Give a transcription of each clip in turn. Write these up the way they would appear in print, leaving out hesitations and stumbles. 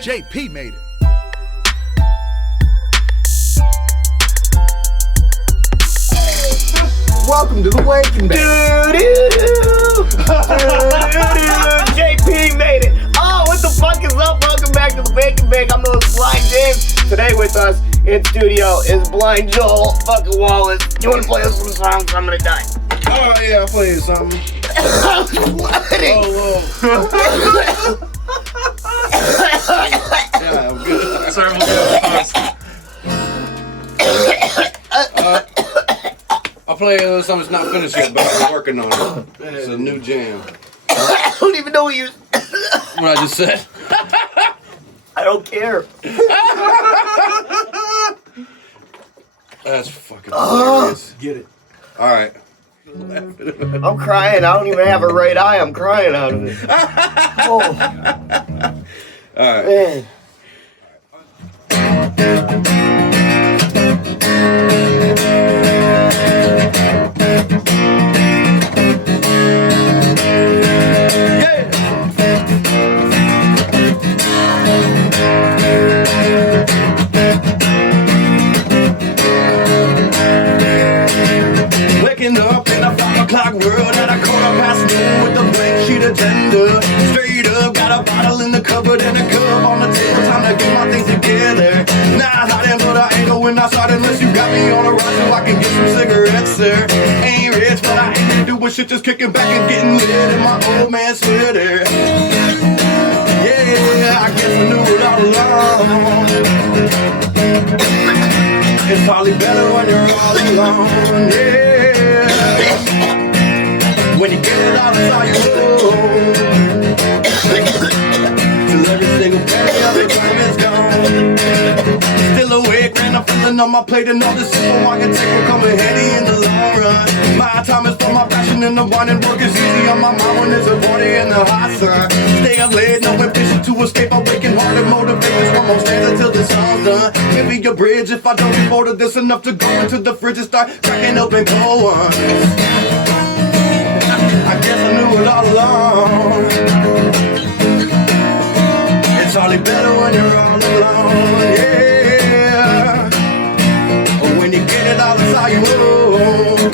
JP made it. Welcome to the Wake and Bake. JP made it. Oh, what the fuck is up? Welcome back to the Wake and Bake. I'm the Blind James. Today with us in studio is Blind Joel, fucking Wallace. You wanna play us some songs? I'm gonna die. Oh yeah, I'll play you something. Oh, yeah, I'm good. Sorry, we'll get I'll play something that's not finished yet, but I'm working on it. It's a new jam. I don't even know what you. What I just said. I don't care. That's fucking hilarious. Get it. All right. I'm crying. I don't even have a right eye. I'm crying out of it. Oh. All right. Man. Waking up in a 5 o'clock world at a quarter past noon with a blank sheet agenda. Straight up, got a bottle in the cupboard and a cup on the table. Time to get my things together. Nah, I didn't, but I ain't going outside unless you got me on a ride so I can get some cigarettes, sir. Ain't rich, but I ain't to do with shit, just kicking back and getting lit in my old man sweater. Yeah, I guess I knew it all along. It's probably better when you're all alone, yeah. When you get it all, it's all you own. Till every single penny of your time is gone. Still awake and I'm feeling on my plate, and all this simple I can take will come in handy in the long run. My time is for my passion, and the wine and work is easy on my mind when there's a party in the hot sun. Stay up late, no ambition to escape. I'm waking hard and motivate this one more stanza till the song's done. Give me a bridge if I don't get bored of this enough to go into the fridge and start cracking open cold ones. I guess I knew it all along. It's hardly better when you're all alone, yeah. But when you get it all, it's all you own.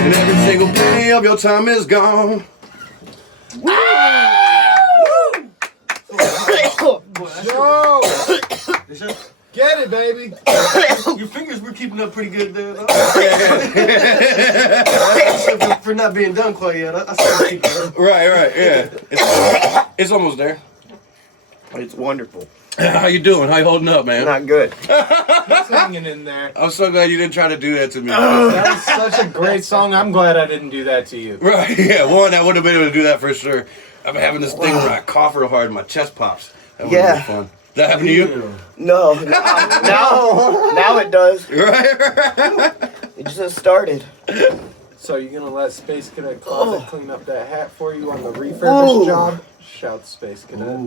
And every single penny of your time is gone. Yo! Get it, baby. Your fingers were keeping up pretty good there, though. For not being done quite yet. I still keep it up. Right, yeah. It's almost there. It's wonderful. How you doing? How you holding up, man? Not good. It's hanging in there. I'm so glad you didn't try to do that to me. That is such a great song. I'm glad I didn't do that to you. Right, yeah. One, I would have been able to do that for sure. I've been having this thing where I cough real hard and my chest pops. That would have been fun. That happened to you? No. Now it does. Right. It just started. So you're gonna let Space Cadet Closet clean up that hat for you on the refurbished job? Shout Space Cadet.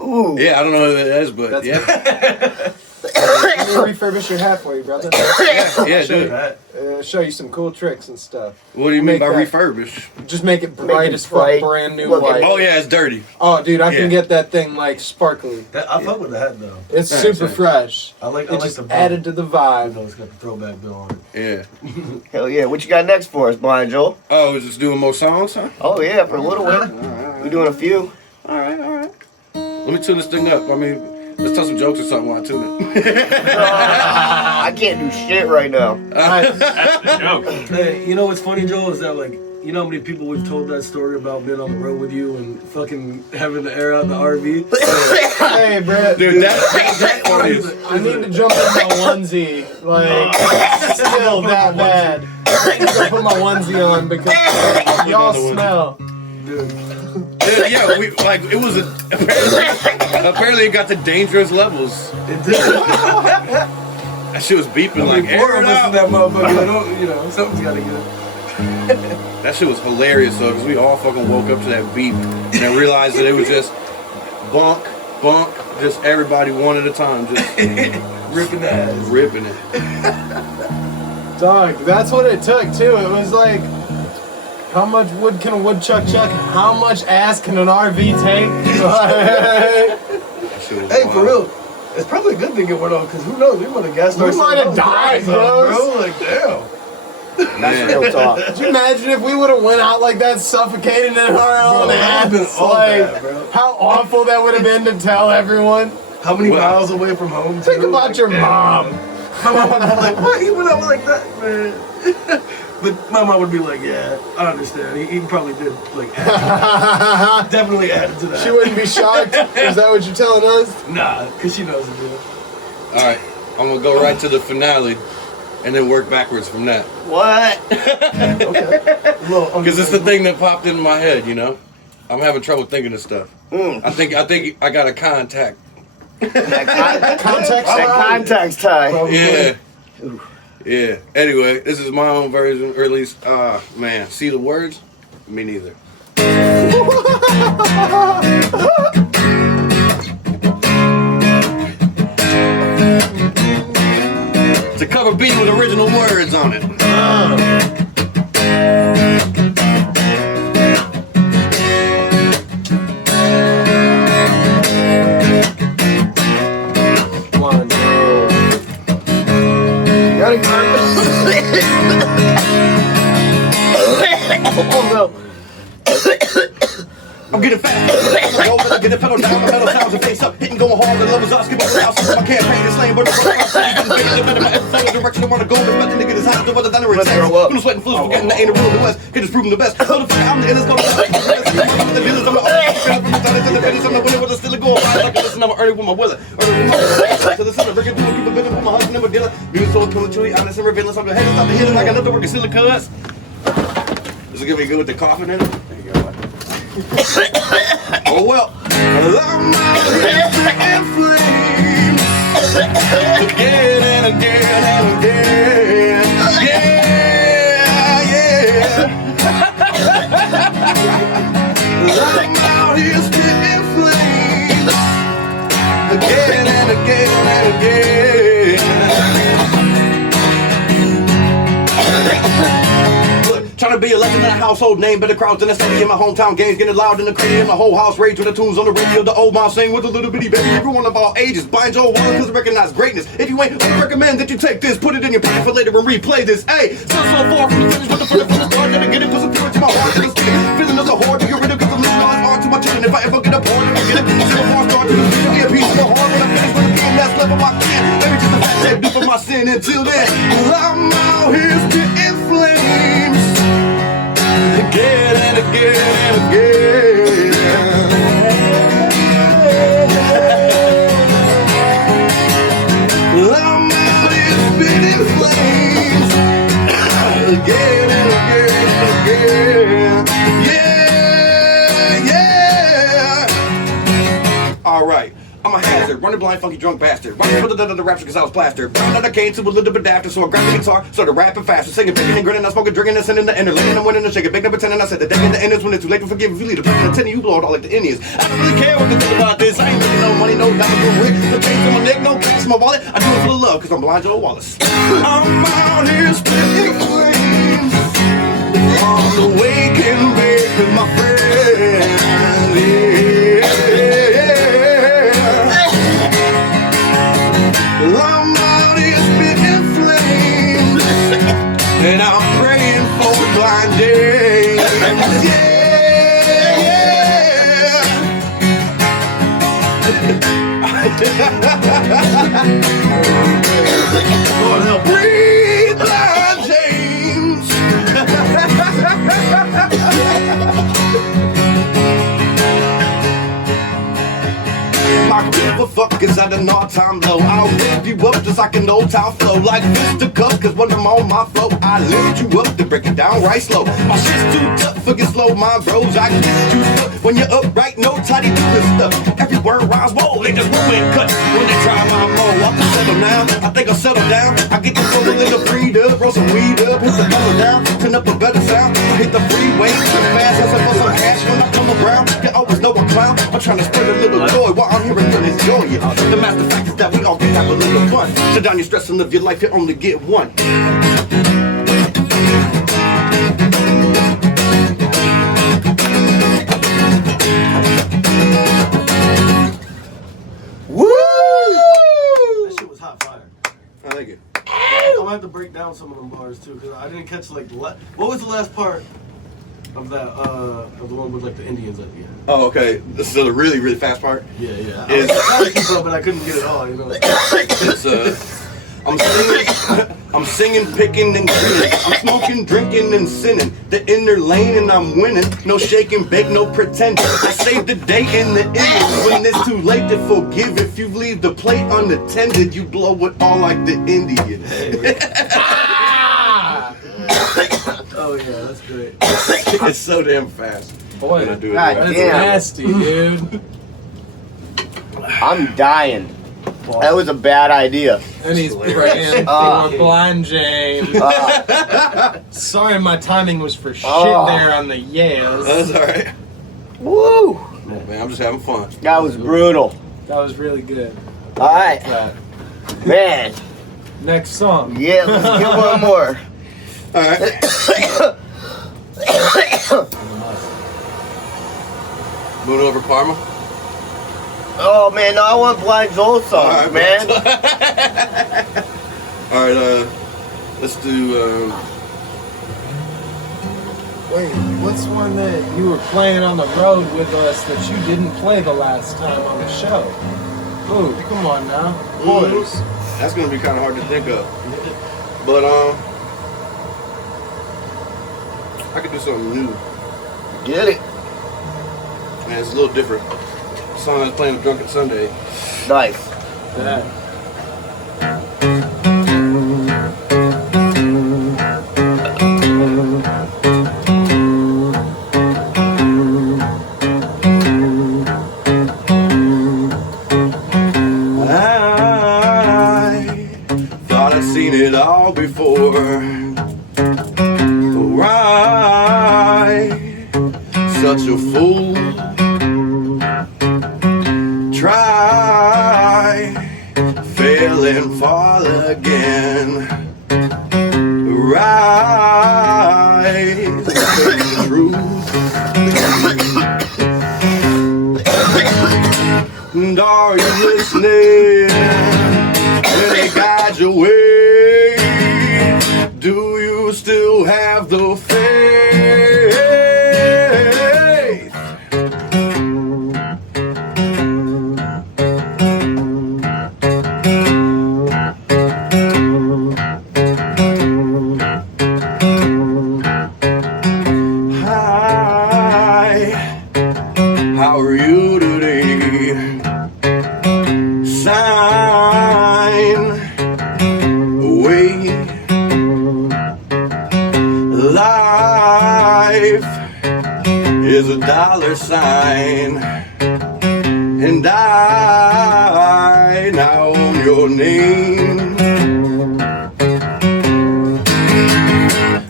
Ooh. Yeah, I don't know who that is, but That's yeah. Let me refurbish your hat for you, brother. Yeah, dude. Show you some cool tricks and stuff. What do you mean by Make that- refurbish? Just make it bright as fuck, bright. brand new Look at white. Oh, yeah, it's dirty. Oh, dude, I Yeah. can get that thing like sparkly. I fuck with the hat, though. It's Thanks, super thanks. fresh. I like It the just blue. added to the I vibe. know it's got the throwback bill on it. Yeah. Hell yeah. What you got next for us, Blind Joel? Oh, we're just doing more songs, huh? Oh yeah, for a little bit. We're doing a few. All right. Let me tune this thing up. I mean, let's tell some jokes or something while I tune it. I can't do shit right now. Hey, you know what's funny, Joel, is that, like, you know how many people we've told that story about being on the road with you and fucking having to air out the RV? Hey, bro. Dude, that's funny. I need to jump in my onesie. Like, still that bad. I need to put my onesie on because y'all smell. Dude. Dude, yeah, it was apparently it got to dangerous levels. It did. That shit was beeping like Four air of it us in out. that motherfucker. I don't, you know, something's gotta get. That shit was hilarious though, because we all fucking woke up to that beep and then realized that it was just bunk, just everybody one at a time, just Ripping ass. ripping it. Dog, that's what it took too. It was like, How much wood can a woodchuck chuck? How much ass can an RV take? Hey, for real. It's probably a good thing it went on, because who knows? We might have gas We might have died, bro. Like, damn. That's real talk. Could you imagine if we would have went out like that, suffocated in our own ass? Like, how awful that would have been to tell everyone. How many miles away from home? Think about your mom. My mom would be like, what? He went out like that, man. But my mom would be like, yeah, I understand. He probably did, like, definitely added to that. She wouldn't be shocked. Is that what you're telling us? Nah, because she knows the deal. Alright, I'm gonna go right to the finale and then work backwards from that. What? Okay. Because it's the thing that popped into my head, you know? I'm having trouble thinking of stuff. I think I got a contact. Context tie. Yeah. Yeah. Anyway, this is my own version, or at least, man, see the words? Me neither. It's a cover beat with original words on it. Oh no. I'm getting fast. Go with it, get the pedal down, the metal sounds and face up, hitting, going hard, the levels up, skipping around, so my campaign is slaying, but I'm my direction, I wanna go, but the nigga is hot, the weather than the return. I'm sweating fools, forgetting that ain't a rule in the West, kid is proving the best. Motherfucker, I'm the illest, go to the dealers, I'm the finish, I'm the winner with a still a goal. I like to listen, I'm earning with my willing. To the son of Ricky, people been with my husband and my dealer. Being so cool, truly honest and revealing, I'm the head, stop the hitting like another working still a cuz. This is gonna be good with the coughing in it. There you go. Oh well. Allow my and flames again and again and again. Yeah, yeah. I'm out here spitting flames again and again and again. Trying to be a legend in a household name, better crowds in the city in my hometown games, getting loud in the crate in my whole house, rage with the tunes on the radio, the old mom sing with a little bitty baby, everyone of all ages, blind Joe Wallace cause recognize greatness. If you ain't, I recommend that you take this, put it in your pocket for later and replay this. Hey, so far from the finish, with the first from the start, gotta get it, put some pure to my heart, to the skin, feeling as a whore to get rid of, cause I'm losing all this art to my children. If I ever get a porn, I'll get it, so far start to the be a piece of the heart when I finish with the being that's level I can. Maybe just a fat tape, do for my sin until then. I'm out here spitting flames. Again and again and again. I'm out here spitting flames. Again and again and again. Yeah, yeah. All right. I'm a hazard, running blind, funky, drunk bastard. Running for the rapture cause I was plastered. Found out I came to a little bit after, so I grabbed the guitar, started rapping faster, singing, picking and grinning, I smoking, drinking, and sending the inner, laying and winning and shaking, big number 10, and I said the day in the end is when it's too late to forgive if you lead a person to 10 you blow it all like the Indians. I don't really care what they think about this, I ain't making no money, no diamond, no ring, no chains on my neck, no cash in my wallet, I do it for the love, cause I'm blind Joe Wallace. I'm out here spitting flames, on the wake and bake with my friends, I'm out here spitting flames, and I'm praying for a blind day. Yeah. Lord help me. Breathe, blind James. My people fuckers at an all-time low. I'll lift you up just like an old town flow. Like Mr. Cuff, cause when I'm on my flow, I lift you up to break it down right slow. My shit's too tough for your slow mind bros. I get you stuck when you're upright, no tidy do this stuff. Every word rhymes, whoa, they just roll and cut. When they try my mo, I can settle now. I think I'll settle down. I get the flow a little freed up, roll some weed up, hit the color down, turn up a better sound. I hit the freeway, as fast as I for some cash when I come around. You always know a clown. I'm trying to spread a little joy while I'm here and enjoy it. The master fact is that we all can have a little fun. Sit down your stress and live your life, you only get one. catch like what was the last part of that of the one with like the Indians at the end? Oh, okay. This is the really, really fast part. Yeah, yeah. Is- I was trying to keep up, but I couldn't get it all. You know. It's I'm singing, picking and grinning. I'm smoking, drinking and sinning. The inner lane and I'm winning. No shaking, bake, no pretending. I saved the day in the end. When it's too late to forgive, if you leave the plate unattended, you blow it all like the Indian. Oh yeah, that's great. It's so damn fast. Boy, when I do it God right. That's damn. nasty, dude. I'm dying. That was a bad idea. And he's praying for Blind James. Sorry, my timing was for shit there on the yes. That's alright. Woo! Man, I'm just having fun. That was brutal. That was really good. All right, That. man. Next song. Yeah, let's get one more. Alright. Moving over Parma. Oh man, no, I want Blind Joel songs, All right, man. Alright, let's do Wait, what's one that you were playing on the road with us that you didn't play the last time on the show? Ooh, come on now. Boys. that's gonna be kinda hard to think of. But I could do something new. Get it. Man, it's a little different. The song I was playing with Drunken Sunday. Nice. That. I thought I'd seen it all before. Right, such a fool. Try, fail and fall again. Right, the truth. And are you listening? When they guide your way, do you still have the faith? Hi, how are you today? Sign away. Life is a dollar sign, and I now own your name.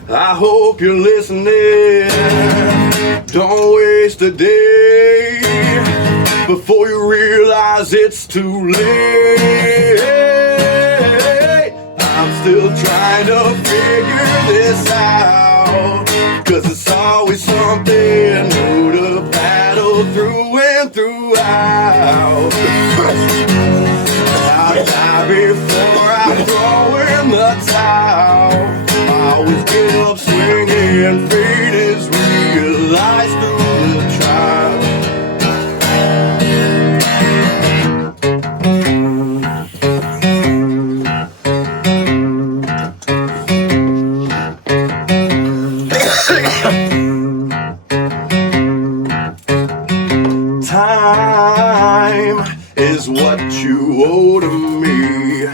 I hope you're listening. Don't waste a day before you realize it's too late. I'm still trying to figure this out, 'cause it's always something new to battle through and throughout. I'll die before I throw in the towel. I always get up swinging, fate is realized through the trial. Time is what you owe to me.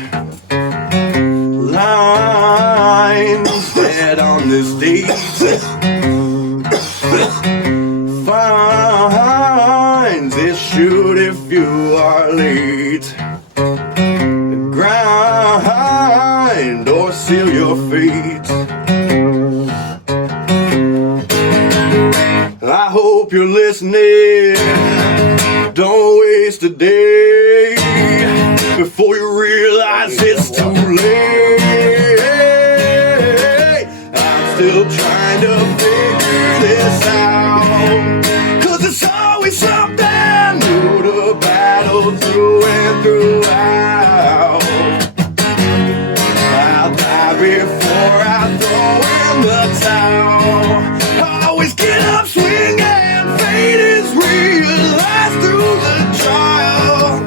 Lines dead on this date. Fines issued if you are late. Grind or seal your fate. I hope you're listening. Don't waste a day before you realize it's too late. I'm still trying to figure this out, 'cause it's always something new to battle through and throughout. I'll die before I throw in the Upswinging, fate is realized through the trial.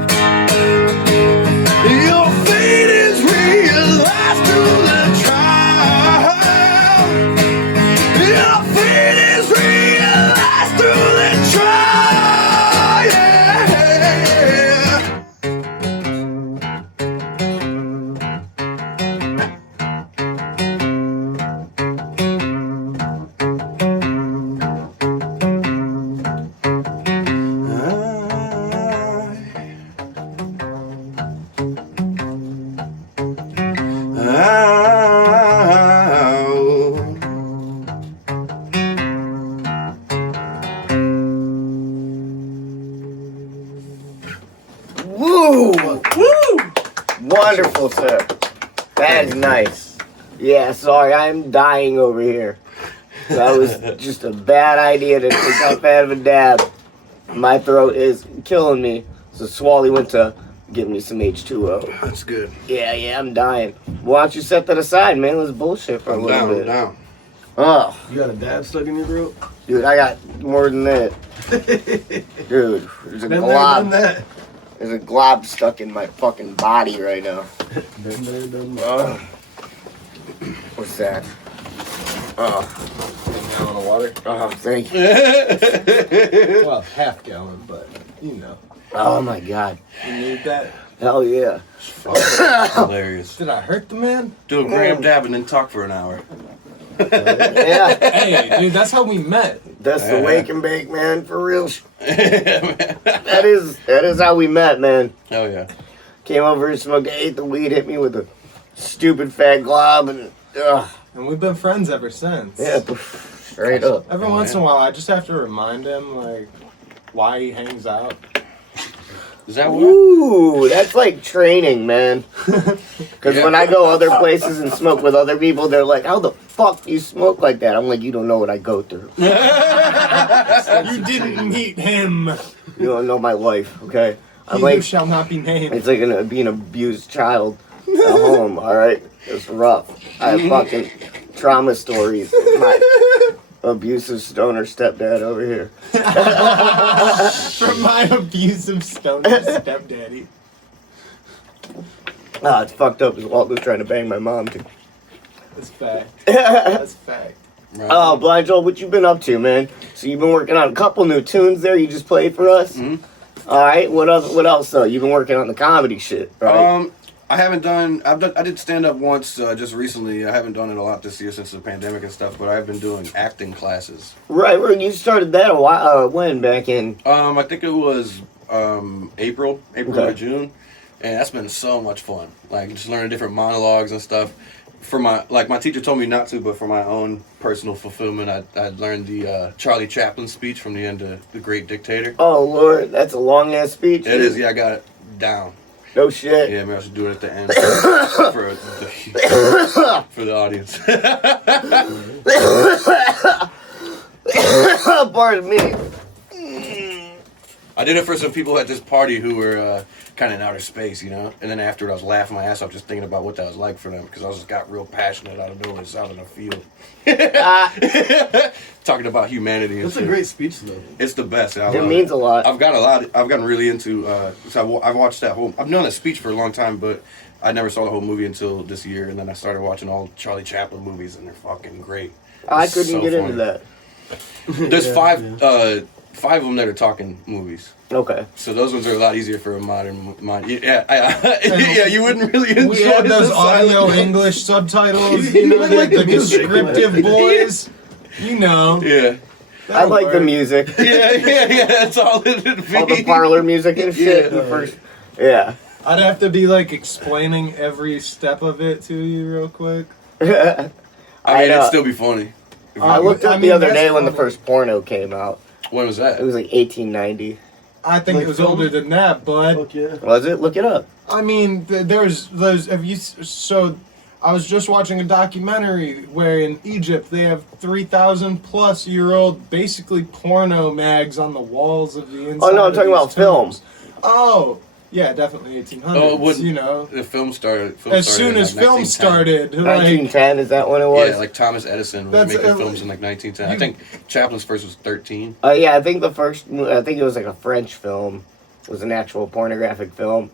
Your fate is realized through the trial. Your fate is realized through the trial. Woo! Woo! Wonderful, sir. That is nice. Yeah, sorry, I'm dying over here. That was just a bad idea to take that bad of a dab. My throat is killing me. So Swally went to get me some H2O. That's good. Yeah, I'm dying. Why don't you set that aside, man? Let's bullshit for a little bit. Down. Oh, You got a dab stuck in your throat? dude, I got more than that. Dude, there's a Been there, done glob. that. There's a glob stuck in my fucking body right now. Been there, done that. What's that? Oh, Gallon of water. thank you. Well, half gallon, but you know. Oh my god. You need that? Hell yeah. Hilarious. Did I hurt the man? Do a gram dab and then talk for an hour. Yeah. Hey, dude, that's how we met. That's the wake and bake, man, for real. That is how we met, man. Oh yeah. Came over and smoked, ate the weed, hit me with a stupid fat glob, and And we've been friends ever since. yeah, straight up. Every once in a while, I just have to remind him, like, why he hangs out. Is that what? Ooh, that's like training, man. Because when I go other places and smoke with other people, they're like, how the fuck do you smoke like that? I'm like, you don't know what I go through. You didn't meet him. You don't know my life, okay? I'm He like, who shall not be named. it's like being an abused child at home, alright? It's rough. I have fucking trauma stories. My abusive stoner stepdad over here. From my abusive stoner stepdaddy. Ah, it's fucked up as Walt was trying to bang my mom, too. That's fact. That's fact. Right. Oh, Blind Joel, what you been up to, man? So you've been working on a couple new tunes there you just played for us? Mhm. Alright, what else though? You've been working on the comedy shit, right? I haven't done. I did stand up once just recently. I haven't done it a lot this year since the pandemic and stuff. But I've been doing acting classes. Right, you started that a while, when, back in? I think it was April Okay. or June, and that's been so much fun. Like just learning different monologues and stuff. For my teacher told me not to, but for my own personal fulfillment, I learned the Charlie Chaplin speech from the end of The Great Dictator. Oh, Lord, that's a long-ass speech. It is. Yeah, I got it down. No shit. Yeah, maybe I should do it at the end for the audience. Pardon me. I did it for some people at this party who were kind of in outer space, you know. And then afterward, I was laughing my ass off just thinking about what that was like for them because I just got real passionate out of nowhere, out in the field, talking about humanity and That's shit. a great speech, though. It's the best. I It love means a lot. I've gotten really into. So I've watched that whole. I've known a speech for a long time, but I never saw the whole movie until this year, and then I started watching all Charlie Chaplin movies, and they're fucking great. I It's couldn't so get funny. into that. There's five of them that are talking movies. Okay. So those ones are a lot easier for a modern mind. Yeah, yeah, you wouldn't really enjoy We had those the audio silent- English subtitles, You you know, like the the music. descriptive boys. You know. Yeah, I like the work. music. yeah. That's all it'd be. All the parlor music and shit. Yeah. The first, yeah. I'd have to be like explaining every step of it to you real quick. I mean, I it'd still be funny. I looked up I mean, the other that's day when the funny. first porno came out. When was that? It was like 1890. I think Like it was film? older than that, bud. Fuck yeah. Was it? Look it up. I mean, there's those. So, I was just watching a documentary where in Egypt they have 3,000+ basically porno mags on the walls of the inside. Oh, no, I'm of talking these about film. tombs. Oh, Yeah, definitely 1800s. Oh, it wouldn't. You know, The film started. as soon as film 1910. started, like 1910, is that when it was? Yeah, like Thomas Edison was That's- making films in like 1910. I think Chaplin's first was 13. Yeah, I think the first, I think it was like a French film. It was an actual pornographic film.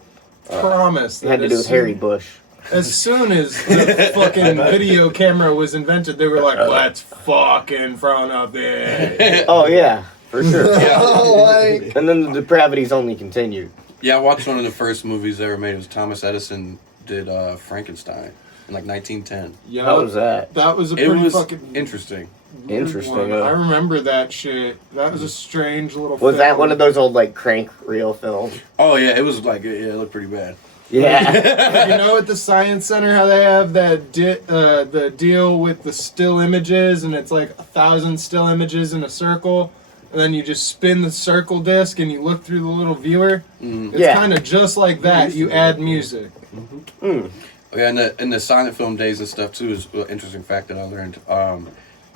promise. It had to do with Harry Bush. As soon as the fucking video camera was invented, they were like, "Let's fuck in front of it." Oh yeah, for sure. Like, And then the depravities only continued. Yeah, I watched one of the first movies ever made. It was Thomas Edison did Frankenstein in like 1910. yo, How was that? That was a It pretty was fucking interesting. weird Interesting, one. yeah. I remember that shit. That was a strange little. Was that film. one of those old like crank reel films? Oh yeah, it was like it looked pretty bad. Yeah. You know, at the Science Center, how they have that the deal with the still images, and it's like 1,000 still images in a circle, and then you just spin the circle disc and you look through the little viewer. It's Yeah. kind of just like that. You add music. Yeah, and the silent film days and stuff too is an interesting fact that I learned.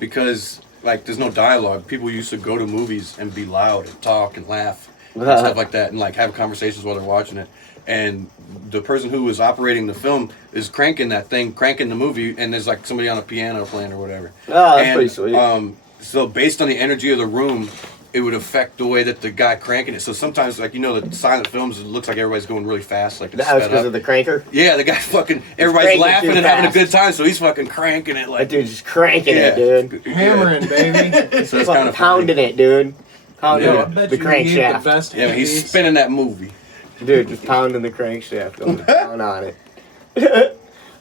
Because like there's no dialogue. People used to go to movies and be loud and talk and laugh and stuff like that, and like have conversations while they're watching it. And the person who was operating the film is cranking the movie, and there's like somebody on a piano playing or whatever. Oh, that's And, pretty sweet. So based on the energy of the room, it would affect the way that the guy cranking it. So sometimes, like, you know, the silent films, it looks like everybody's going really fast, like it's That was sped because up. of the cranker. Yeah, the guy fucking, everybody's cranking laughing too and having a fast. good time, so he's fucking cranking it That like. dude's just cranking it, dude. Hammering, baby. So it's Fucking kind of pounding it, dude. Pounding Yo, I it. bet The you he ain't crankshaft. the best. Yeah, at he's these. spinning that movie. Dude, just pounding the crankshaft. Going down on it.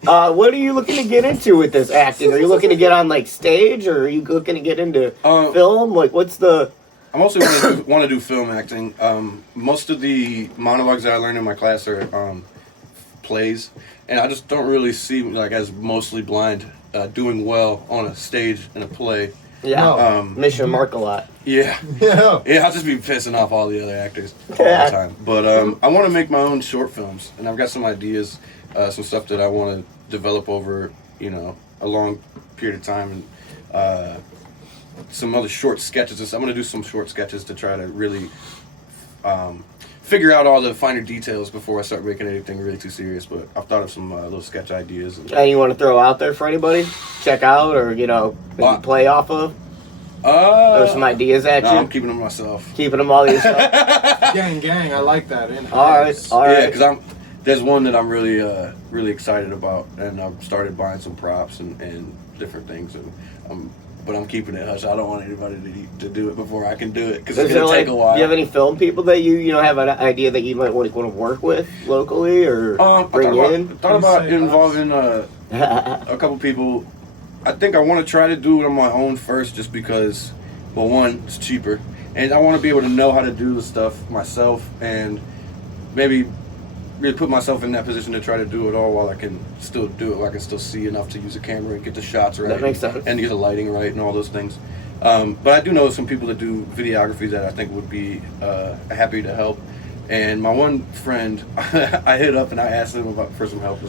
What are you looking to get into with this acting? Are you looking to get on like stage, or are you looking to get into film? Like, what's the? I mostly want to do film acting. Most of the monologues that I learned in my class are plays, and I just don't really see like as mostly blind doing well on a stage in a play. Yeah, Mission Mark a lot. Yeah. Yeah. Yeah, I'll just be pissing off all the other actors all the time. But I want to make my own short films, and I've got some ideas, some stuff that I want to develop over, you know, a long period of time, and some other short sketches. I'm going to do some short sketches to try to really figure out all the finer details before I start making anything really too serious. But I've thought of some little sketch ideas. And you want to throw out there for anybody? Check out, or maybe play off of? Throw some ideas at No, you. I'm keeping them myself. Keeping them all to yourself. Gang, I like that. All right. Yeah, because there's one that I'm really really excited about, and I've started buying some props and different things, and but I'm keeping it hush. I don't want anybody to do it before I can do it, because it's gonna take a while. Do you have any film people that you have an idea that you might want to work with locally, or bring in? I thought about involving a couple people. I think I want to try to do it on my own first, just because, well, one, it's cheaper, and I want to be able to know how to do the stuff myself, and maybe really put myself in that position to try to do it all while I can still do it, while I can still see enough to use a camera and get the shots right. That makes sense. And get the lighting right and all those things. But I do know some people that do videography that I think would be happy to help. And my one friend, I hit up and I asked him for some help.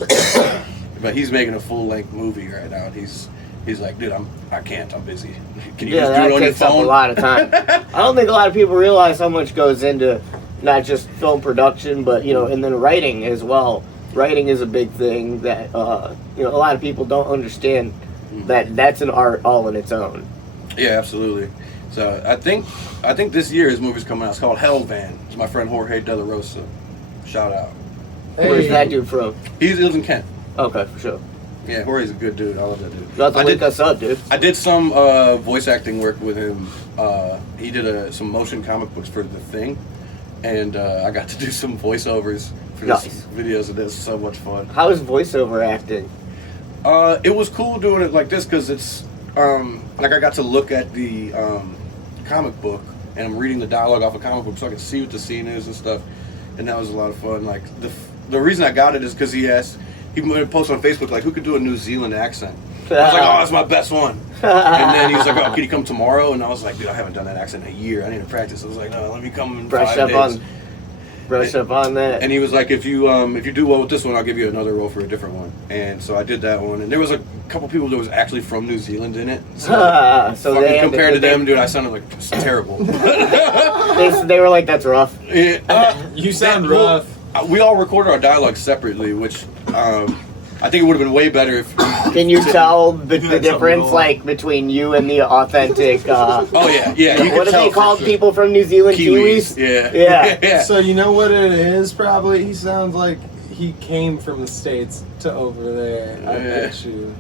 But he's making a full-length movie right now. And he's like, dude, I can't. I'm busy. Can you just do it on your takes up phone? a lot of time. I don't think a lot of people realize how much goes into not just film production, but and then writing as well. Writing is a big thing that a lot of people don't understand. That's an art all in its own. Yeah, absolutely. So I think this year his movie's coming out. It's called Hell Van. It's my friend Jorge De La Rosa. Shout out. Where's that dude from? He lives in Kent. Okay, for sure. Yeah, Jorge's a good dude. I love that dude. You have to link us up, dude. I did some voice acting work with him. He did some motion comic books for The Thing, and I got to do some voiceovers for his videos, and it was so much fun. How is voiceover acting? It was cool doing it like this, because it's like I got to look at the comic book, and I'm reading the dialogue off a comic book, so I can see what the scene is and stuff, and that was a lot of fun. Like the reason I got it is because he made a post on Facebook like, who could do a New Zealand accent? I was like, oh, that's my best one. And then he was like, oh, can you come tomorrow? And I was like, dude, I haven't done that accent in a year. I need to practice. I was like, no, let me come in Brush 5 days. Brush up on that. And he was like, if you do well with this one, I'll give you another role for a different one. And so I did that one. And there was a couple people that was actually from New Zealand in it. So, so fucking compared to them, dude, I sounded like just terrible. They were like, that's rough. You sound rough. we all recorded our dialogue separately, which I think it would have been way better if. Can you tell the Yeah, difference, something like, between you and the authentic, Oh yeah, yeah. You what could are they tell for called? sure. People from New Zealand? Kiwis. Kiwis? Yeah. Yeah. yeah. So you know what it is? Probably he sounds like he came from the States to over there. I bet you.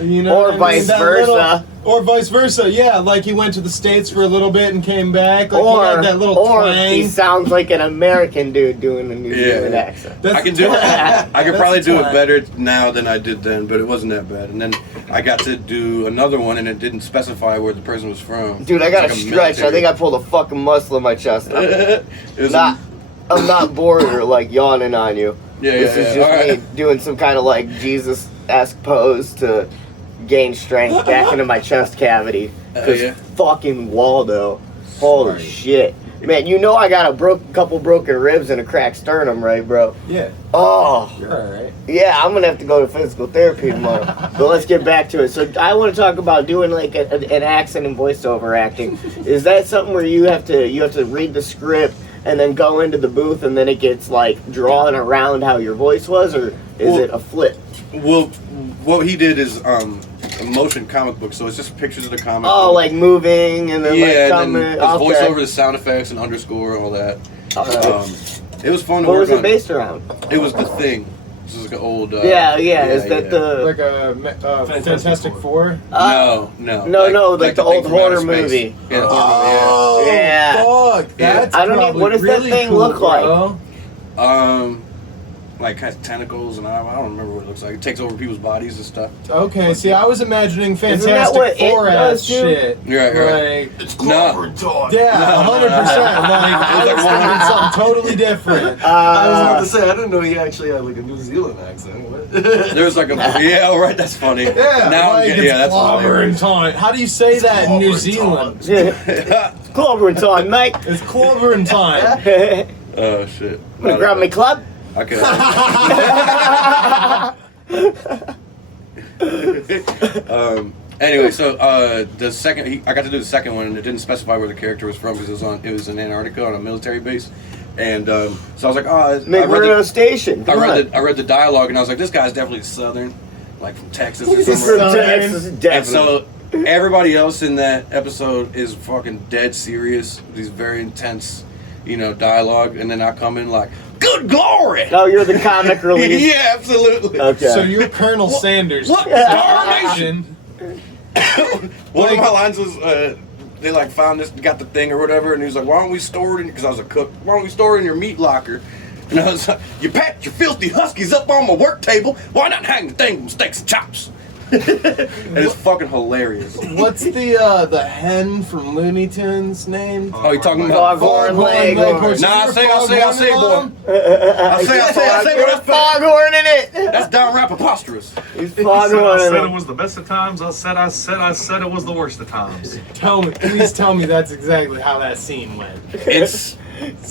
You know, Or what I mean? vice That versa. or vice versa. Yeah, like he went to the States for a little bit and came back. Like he Or, had that little or twang. he sounds like an American dude doing a New Yeah. Zealand accent. That's I can the do it. twang. I could That's probably the do it twang. better now than I did then, but it wasn't that bad. And then I got to do another one, and it didn't specify where the person was from. Dude, I It got a was like stretch. I think I military- pulled a fucking muscle in my chest. it was I'm not bored or like yawning on you. Yeah, This yeah, is yeah. just All me right. doing some kind of like Jesus-esque pose to gain strength back into my chest cavity. Cause yeah. fucking Waldo, holy Sorry. shit, man! You know I got a couple broken ribs and a cracked sternum, right, bro? Yeah, Oh, you're all right. yeah, I'm gonna have to go to physical therapy tomorrow. But let's get back to it. So I want to talk about doing like an accent and voiceover acting. Is that something where you have to read the script and then go into the booth and then it gets like drawn around how your voice was, or is Well- it a flip? Well, what he did is a motion comic book, so it's just pictures of the comic. Oh, book. like moving and then yeah, like and coming. then there's voiceover, the sound effects, and underscore, and all that. It was fun to What work was it on. based around? It was The Thing. This is like an old. Yeah. Is that the? Like a Fantastic Four. No. No, like the Thing old from outer horror space. movie. Yeah, the Oh, Yeah. fuck! Yeah. That's I don't even- probably what does that really thing cool, look like? bro. Like has tentacles, and I don't remember what it looks like. It takes over people's bodies and stuff. Okay, see, I was imagining that Fantastic what it Four does, ass dude? shit. Right. Like, It's Clover and Todd. yeah, 100%. Like, I was thinking something totally different. I was about to say, I didn't know he actually had like a New Zealand accent. What? There was like a all right. That's funny. Yeah, Now I'm like getting, it's that's clobber and hilarious. taunt. How do you say that in New Clover and Zealand? Yeah. Clover and Todd, mate. It's clover and taunt. I'm Oh shit. gonna grab my club. Okay. Anyway, so the second I got to do the second one, and it didn't specify where the character was from because it was in Antarctica on a military base, and so I was like, oh, McMurdo Station. I Come on. read the dialogue, and I was like, this guy's definitely Southern, like from Texas or He's from somewhere. Texas, And definitely. so everybody else in that episode is fucking dead serious. These very intense, dialogue, and then I come in like, good glory. Oh, you're the comic relief. Yeah, absolutely. Okay. So you're Colonel Sanders. What darnation? One of my lines was, they like found this, got the thing or whatever, and he was like, why don't we store it in, because I was a cook, why don't we store it in your meat locker? And I was like, you packed your filthy huskies up on my work table, why not hang the thing with steaks and chops? And it's fucking hilarious. What's the hen from Looney Tunes name? Oh, you talking about? Foghorn Leghorn. Nah, I say, boy. I say, You're boy. foghorn in it. That's downright preposterous. He's I foghorn said in it it. was the best of times. I said it was the worst of times. Please tell me that's exactly how that scene went. It's.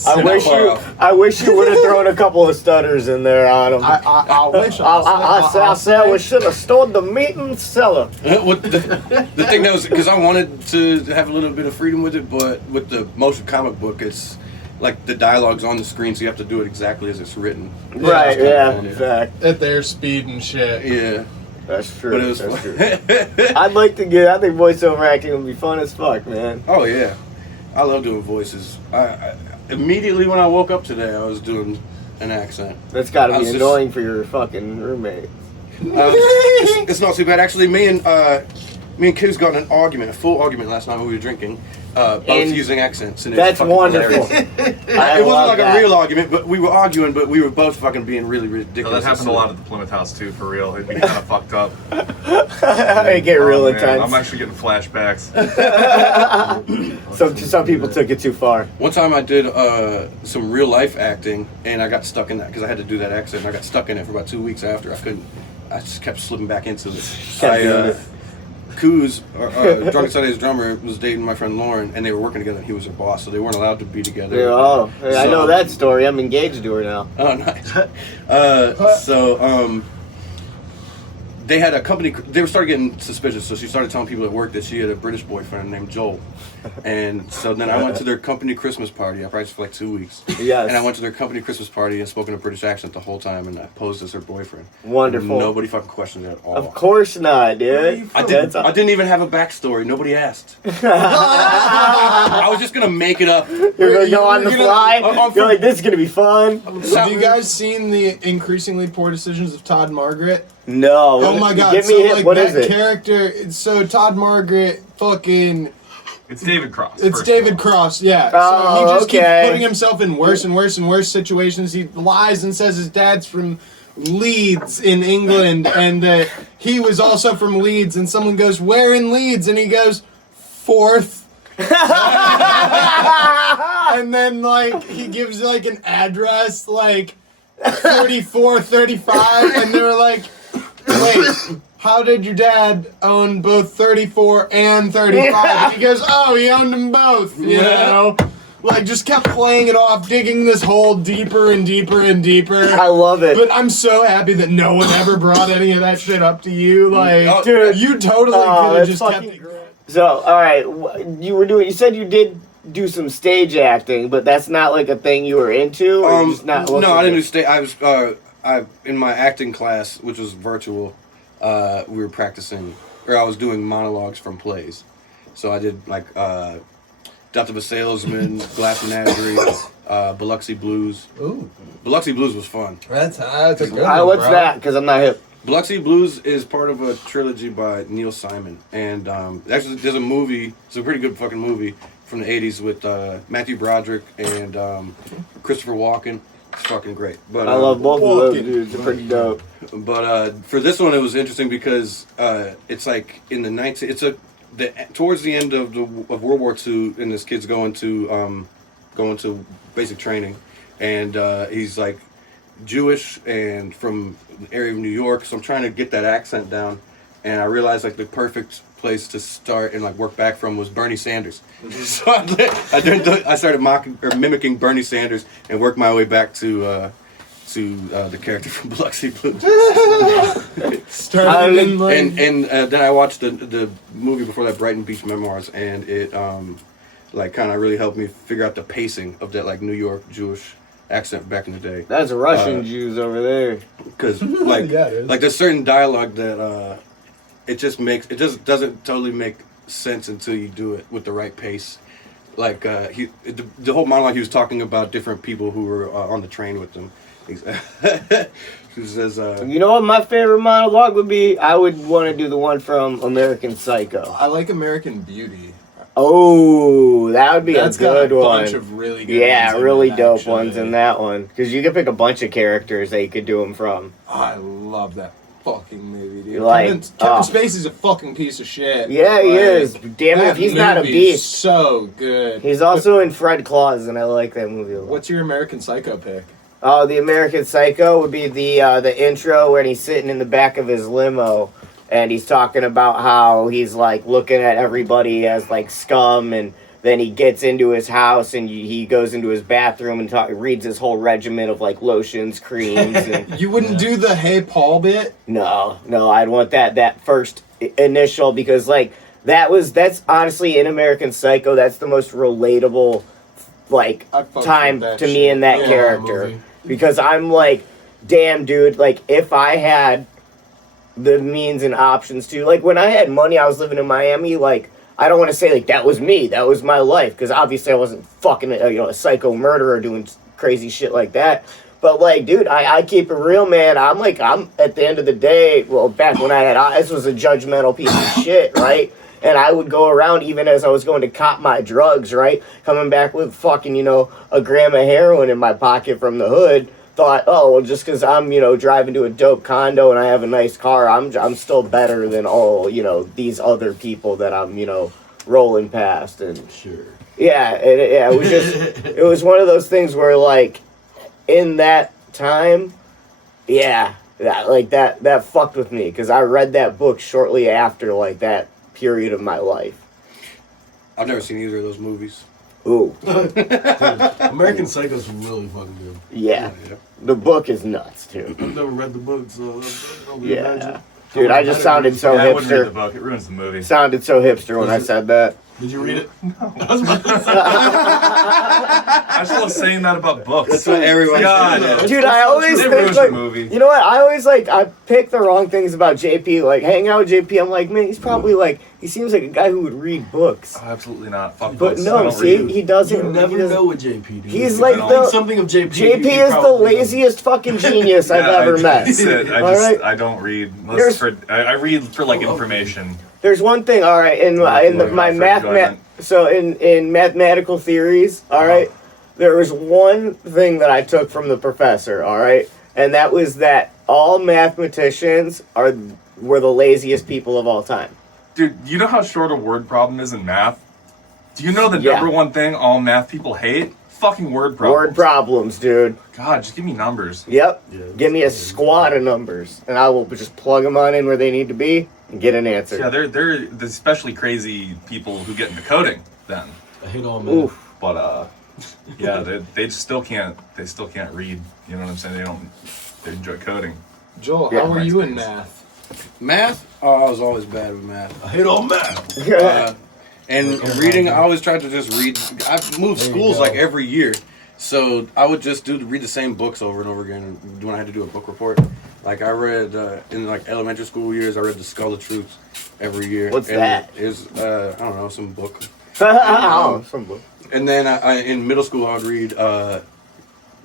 I wish you would have thrown a couple of stutters in there on him. I wish I said we should have stored the meat in the cellar. What the thing that was, because I wanted to have a little bit of freedom with it, but with the motion comic book, it's like the dialogue's on the screen, so you have to do it exactly as it's written. Right, it's kinda yeah, fun, in fact. at their speed and shit. Yeah, That's true. but it was That's fun. true. I think voiceover acting would be fun as fuck, man. Oh yeah, I love doing voices. I immediately when I woke up today, I was doing an accent. That's gotta I be was just- annoying for your fucking roommate. It's not too bad actually. Me and Kuz got in an argument, a full argument last night when we were drinking, both And using accents. And it That's was fucking wonderful. hilarious. I It wasn't love like that. a real argument, but we were arguing, but we were both fucking being really ridiculous. No, that happened a lot at the Plymouth House too, for real. It'd be kind of fucked up. I get real Oh, man, intense. I'm actually getting flashbacks. Some people took it too far. One time I did some real life acting, and I got stuck in that because I had to do that accent. And I got stuck in it for about 2 weeks after. I just kept slipping back into it. Kept doing it. Kuz, Drunken Sunday's drummer, was dating my friend Lauren, and they were working together. And he was her boss, so they weren't allowed to be together. Yeah, oh, I So- know that story. I'm engaged to her now. Oh, nice. So, they had a company. They started getting suspicious, so she started telling people at work that she had a British boyfriend named Joel. And so then I went to their company Christmas party. I practiced for like 2 weeks. Yes. And I went to their company Christmas party and spoke in a British accent the whole time, and I posed as her boyfriend. Wonderful. And nobody fucking questioned it at all. Of course not, dude. I didn't even have a backstory. Nobody asked. I was just gonna make it up. You're gonna go on the fly. You're like, this is gonna be fun. Have you guys seen the increasingly poor decisions of Todd Margaret? No. Oh my god! Give So me a hint. like What that is it? character. So Todd Margaret, fucking. It's David Cross. It's first David of all. Cross, yeah. Oh, So he just okay. keeps putting himself in worse and worse and worse situations. He lies and says his dad's from Leeds in England and that he was also from Leeds. And someone goes, "Where in Leeds?" And he goes, "Forth." And then like he gives like an address like 34, 35, and they were like, "Wait. How did your dad own both 34 and 35? And he goes, oh, he owned them both, you know? Like, just kept playing it off, digging this hole deeper and deeper and deeper. I love it. But I'm so happy that no one ever brought any of that shit up to you. Like, Dude. you totally could have that's just kept fucking it. So, all right, you said you did do some stage acting, but that's not like a thing you were into, or you're just not No, I didn't do stage. I was in my acting class, which was virtual. We were practicing, or I was doing monologues from plays. So I did like Death of a Salesman, Glass Menagerie, Biloxi Blues. Ooh, Biloxi Blues was fun. that's a good one, What's bro. that? Because I'm not hip. Biloxi Blues is part of a trilogy by Neil Simon, and actually there's a movie. It's a pretty good fucking movie from the '80s with Matthew Broderick and Christopher Walken. It's fucking great. But I love both of those dudes. They're pretty dope. But for this one, it was interesting because it's like in the towards the end of World War II, and this kid's going to basic training, and he's like Jewish and from the area of New York. So I'm trying to get that accent down, and I realized like the perfect place to start and like work back from was Bernie Sanders. So I started mimicking Bernie Sanders and worked my way back to the character from Biloxi Blues. And then I watched the movie before that, Brighton Beach Memoirs, and it like kind of really helped me figure out the pacing of that like New York Jewish accent back in the day. That's Russian Jews over there. Because like Yeah, it is. like there's certain dialogue that it just doesn't totally make sense until you do it with the right pace. Like the whole monologue, he was talking about different people who were on the train with him. He says, You know what my favorite monologue would be? I would want to do the one from American Psycho. I like American Beauty. Oh, that would be That's a good got a one. bunch of really good Yeah, ones in really it, dope actually. ones in that one. Because you could pick a bunch of characters that you could do them from. Oh, I love that fucking movie, dude. Like, Kevin Spacey's a fucking piece of shit. Yeah, he Like, is. Damn it, that if he's not a movie's beast. So good. He's also in Fred Claus, and I like that movie a lot. What's your American Psycho pick? Oh, the American Psycho would be the intro when he's sitting in the back of his limo, and he's talking about how he's like looking at everybody as like scum, and then he gets into his house and he goes into his bathroom and reads his whole regimen of like lotions, creams. And You wouldn't do the Hey Paul bit? no, I'd want that first initial, because like that's honestly in American Psycho, that's the most relatable like I fucked time with that to me shit. in that Yeah, character, movie. because I'm like, damn dude, like if I had the means and options to, like when I had money, I was living in Miami, like I don't want to say like that was me, that was my life, because obviously I wasn't fucking a psycho murderer doing crazy shit like that. But like, dude, I keep it real, man. I'm at the end of the day, well, back when I had eyes, was a judgmental piece of shit, right? And I would go around, even as I was going to cop my drugs, right? Coming back with fucking, a gram of heroin in my pocket from the hood. Thought, oh, well, just because I'm, driving to a dope condo and I have a nice car, I'm still better than all, these other people that I'm, rolling past. And sure. yeah, it was just, it was one of those things where, like, in that time, yeah, that fucked with me, because I read that book shortly after, like, that period of my life. I've never seen either of those movies. Ooh, American Psycho's really fucking good. yeah. The book is nuts, too. I've never read the book, so I don't Yeah. imagine. Dude, I just sounded so I wouldn't read the hipster. book. It ruins the movie. Sounded so hipster when I said that. Did you read it? I just love saying that about books. That's what everyone God. Dude, I always It think ruins like, the movie. you know what? I always like I pick the wrong things about JP. Like hanging out with JP, I'm like, man, he's probably like he seems like a guy who would read books. Oh, absolutely not. Fuck But books. I no, don't see, read. he doesn't. You never he doesn't- know with JP, dude. He's If like you the- think something of JP. JP you is the probably know. laziest fucking genius I've Yeah, ever met. That's it. I All just right? I don't read. There's- I read for like information. There's one thing, all right, in my enjoyment. so in mathematical theories, all right, there was one thing that I took from the professor, all right, and that was that all mathematicians were the laziest people of all time. Dude, you know how short a word problem is in math? Do you know the Yeah. number one thing all math people hate? Fucking word problems. Word problems, dude. God, just give me numbers. Yep. Yeah, Give me a squad of numbers, and I will just plug them on in where they need to be and get an answer. Yeah, they're especially crazy people who get into coding then. I hate all men. Oof. But yeah, they still can't read. You know what I'm saying? They enjoy coding. Joel, Yeah, how were that's you in crazy. math? Math? Oh, I was always bad with math. I hate all men. And reading, I always tried to just read. I've moved There you schools go. like every year, so I would just read the same books over and over again when I had to do a book report. Like I read in like elementary school years, I read The Skull of Truth every year. What's and that? It was I don't know, some book. Oh, some book. And then I in middle school I would read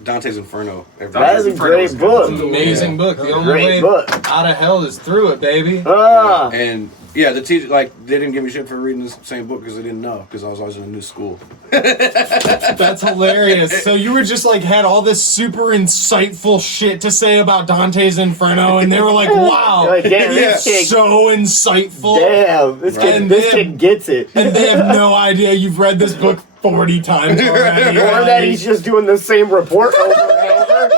Dante's Inferno every That is a year. great book. It's an amazing book. The only Great way book. out of hell is through it, baby. Ah. And yeah, the teacher they didn't give me shit for reading the same book because they didn't know because I was always in a new school. That's hilarious. So you were just like had all this super insightful shit to say about Dante's Inferno, and they were like, "Wow, Like, damn, he's this kid- so insightful." Damn, this Right. kid gets it. And they have no idea you've read this book 40 times already. Or Like, that he's just doing the same report over and over.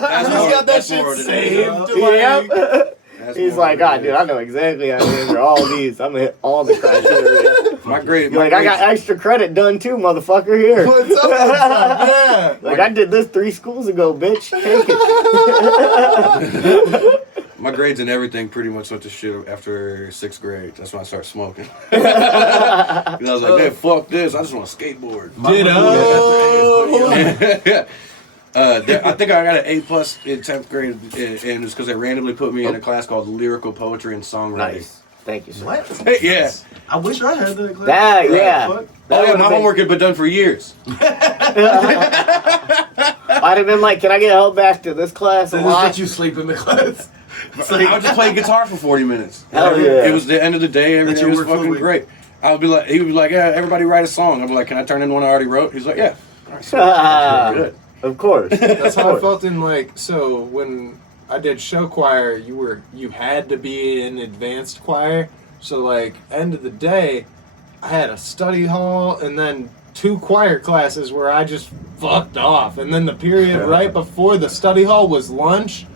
That's he's more- got that that's shit more what it is. saved. Yep. That's He's more like, what God, it dude, is. I know exactly how to answer all these. I'm gonna hit all the criteria. My grade. You're like, I got extra credit done too, motherfucker. Here. What's up? What's up? Yeah. Like, I did this 3 schools ago, bitch. Take it. My grades and everything pretty much went to shit after 6th grade. That's when I started smoking. And I was like, man, fuck this. I just want to skateboard. Ditto. I think I got an A+ in 10th grade, and it's because they randomly put me in a class called Lyrical Poetry and Songwriting. Nice. Thank you, sir. What? Yeah. I wish I had that class. That, yeah. Fuck. Oh, yeah, would've my been- homework had been done for years. I'd have been like, can I get held back to this class a They just lot? let you sleep in the class. It's I would just play guitar for 40 minutes. Hell yeah. It was the end of the day. Everything your was work for the fucking week. great. I would be like, he would be like, yeah, everybody write a song. I'd be like, can I turn in one I already wrote? He's like, yeah. All right, sweet. Good. Of course. That's how I felt in so when I did show choir, you had to be in advanced choir. So like end of the day, I had a study hall and then 2 choir classes where I just fucked off. And then the period right before the study hall was lunch.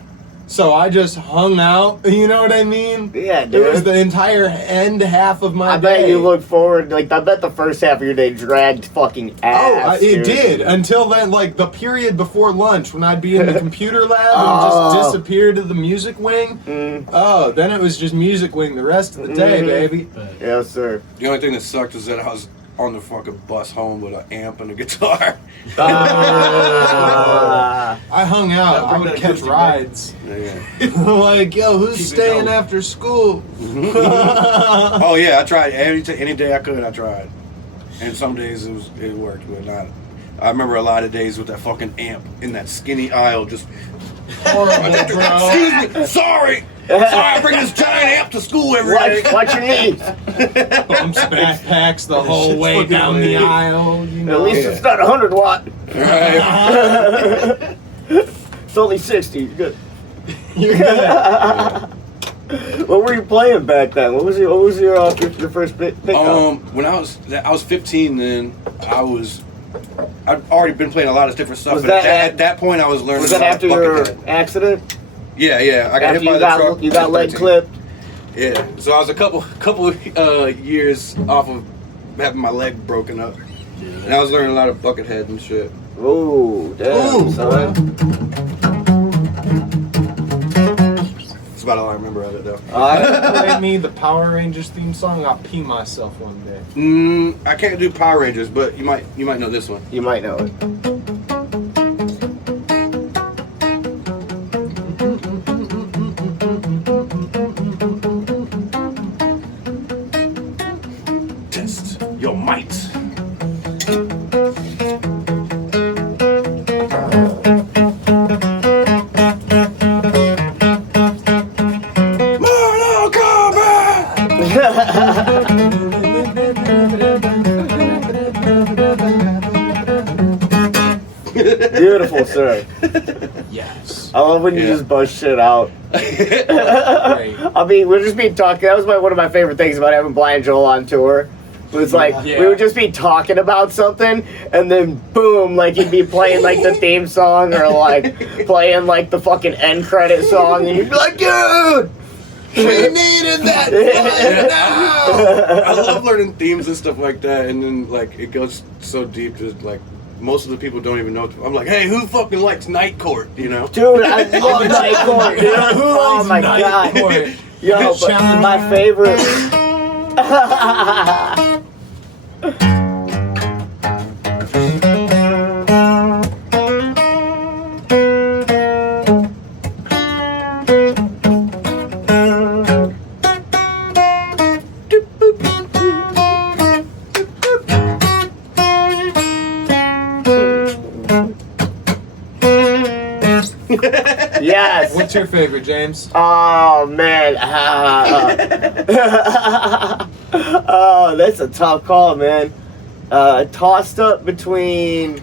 So I just hung out, you know what I mean? Yeah, It was dude. the entire end half of my I day. bet you look forward, like, I bet the first half of your day dragged fucking ass. It dude. did until then, like the period before lunch when I'd be in the computer lab and Oh. just disappear to the music wing. Oh, then it was just music wing the rest of the day, baby. Yes, sir. The only thing that sucked is that I was on the fucking bus home with an amp and a guitar. Ah. I hung out. I Bring would that catch acoustic rides. Yeah. Like, yo, who's Keep it staying going. after school? Oh yeah, I tried any day I could. I tried, and some days it worked, but not. I remember a lot of days with that fucking amp in that skinny aisle, just. Horrible, bro. Excuse me, sorry, I bring this giant amp to school every day. Watch your knees. Bumps backpacks the whole shit's way fucking down the lame. aisle. You At know. least it's not 100 watt. Right. It's only 60. You're good. You're good. What were you playing back then? What was your first pickup? When I was 15, then I'd already been playing a lot of different stuff. Was But that at that point, I was learning. Was that about after your Buckethead. accident? Yeah. I got After hit by you the truck. got you got leg 13. clipped? Yeah. So I was a couple years off of having my leg broken up, and I was learning a lot of Buckethead and shit. Ooh, damn, Ooh, son. It's about all I remember of it, though. Play me the Power Rangers theme song. I'll pee myself one day. I can't do Power Rangers, but you might know this one. You might know it. Test your might. Mortal Kombat! Beautiful, sir. Yes. I love when you Yeah. just bust shit out. Great. I mean, we'd just be talking. That was one of my favorite things about having Blind Joel on tour. Was like Yeah. we would just be talking about something, and then boom, like he'd be playing like the theme song or like playing like the fucking end credit song, and you'd be like, dude. We needed that right now. I love learning themes and stuff like that, and then like it goes so deep to like most of the people don't even know. I'm like, hey, who fucking likes Night Court? You know? Dude, I love Night Court, dude. Oh my god. Yo, but my favorite. Yes. What's your favorite, James? Oh man. Oh, that's a tough call, man. Tossed up between.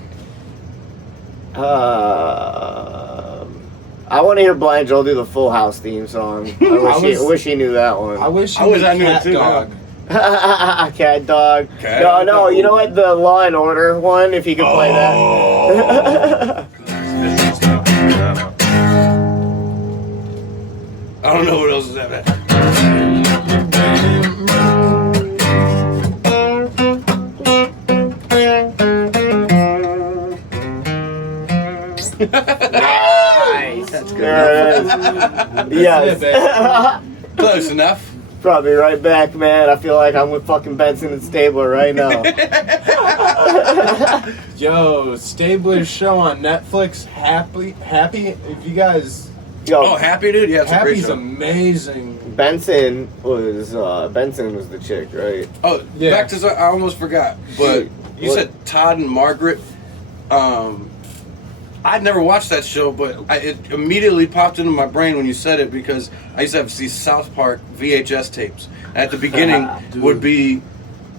I want to hear Blind Joel do the Full House theme song. I wish he knew that one. I wish I you wish knew I knew it Cat too, Dog. Cat Dog. Cat No, Dog. you know what? The Law and Order one, if you could play that. Visual stuff. Yeah, I don't know what else is that. Nice. That's good. That's it, Yes. Close enough. Probably right back, man. I feel like I'm with fucking Benson and Stabler right now. Yo, Stabler's show on Netflix, Happy. If you guys, Yo, Oh, Happy dude, yeah, it's a great Happy's show. amazing. Benson was the chick, right? Oh, Yeah. back to I almost forgot, but you What? said Todd and Margaret. I'd never watched that show, but it immediately popped into my brain when you said it because I used to have these South Park VHS tapes. At the beginning would be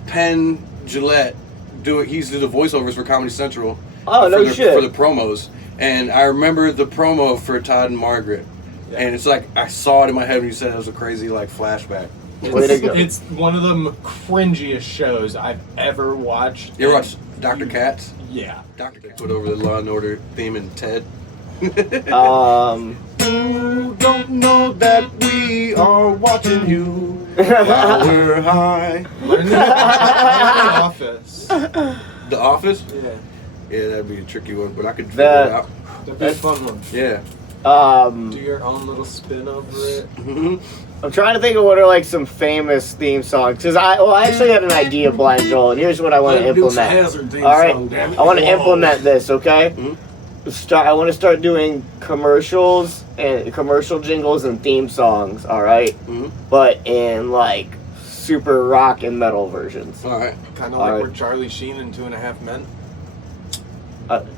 Penn Jillette he used to do the voiceovers for Comedy Central. Oh, no shit. For the promos, and I remember the promo for Todd and Margaret, and it's like I saw it in my head when you said it was a crazy like flashback. Way to go. It's one of the cringiest shows I've ever watched. You ever watch Dr. Katz? Yeah. Dr. Katz put over the Law and Order theme in Ted. You don't know that we are watching you while we're high. Learn the Office. The Office? Yeah. Yeah, that'd be a tricky one, but I could figure That- it out. That'd be a fun one. Yeah. Do your own little spin over it. I'm trying to think of what are like some famous theme songs because I actually had an idea, Blind Joel, and here's what I want to Dukes implement. Hazzard theme All right, song, damn it. I want to Whoa. implement this. Okay, Mhm. I want to start doing commercials and commercial jingles and theme songs. All right, Mhm. but in like super rock and metal versions. All right. Kind of All like right. where Charlie Sheen in 2.5 Men.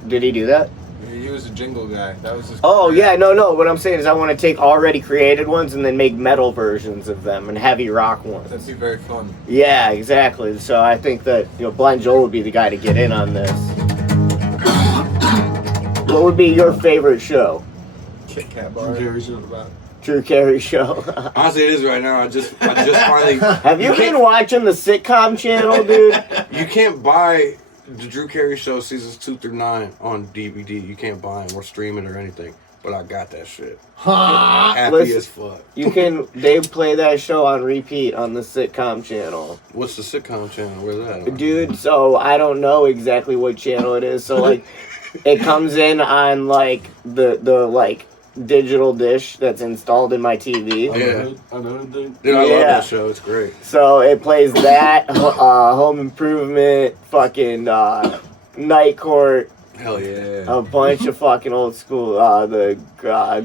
Did he do that? He was a jingle guy. That was his. Oh career. yeah, no. What I'm saying is I want to take already created ones and then make metal versions of them and heavy rock ones. That'd be very fun. Yeah, exactly. So I think that Blind Joel would be the guy to get in on this. What would be your favorite show? Kit Kat bar. Jerry Show. Drew Carey show. Honestly, it is right now. I just finally. Have you been watching the sitcom channel, dude? You can't buy the Drew Carey Show seasons 2 through 9 on DVD. You can't buy them or stream it or anything. But I got that shit. Happy Listen. as fuck. You can. They play that show on repeat on the sitcom channel, What's the sitcom channel? Where's that? at? dude. So I don't know exactly what channel it is. So like, it comes in on like the like digital dish that's installed in my TV. Yeah. I know, dude. Dude, I love Yeah. that show. It's great. So it plays that, Home Improvement, fucking Night Court, Hell yeah. a bunch of fucking old school.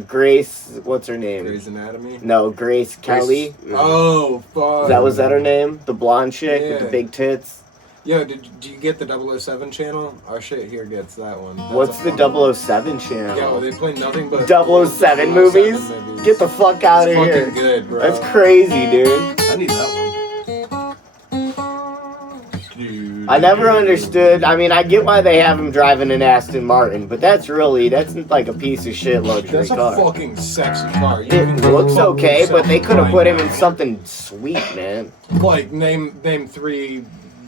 Grace, what's her name? Grey's Anatomy. No, Grace Kelly. Oh, fuck. Was that her name? The blonde chick with the Yeah. big tits. Yo, do you get the 007 channel? Our shit here gets that one. That's What's a the fun 007 one. channel? Yo, they play nothing but 007 movies? Get the fuck out It's of here. fucking good, bro. That's crazy, dude. I need that one. I never understood. I mean, I get why they have him driving an Aston Martin, but that's like a piece of shit luxury That's a car. fucking sexy car. You It can go looks fucking okay, but they could have right put him now. in something sweet, man. Like name 3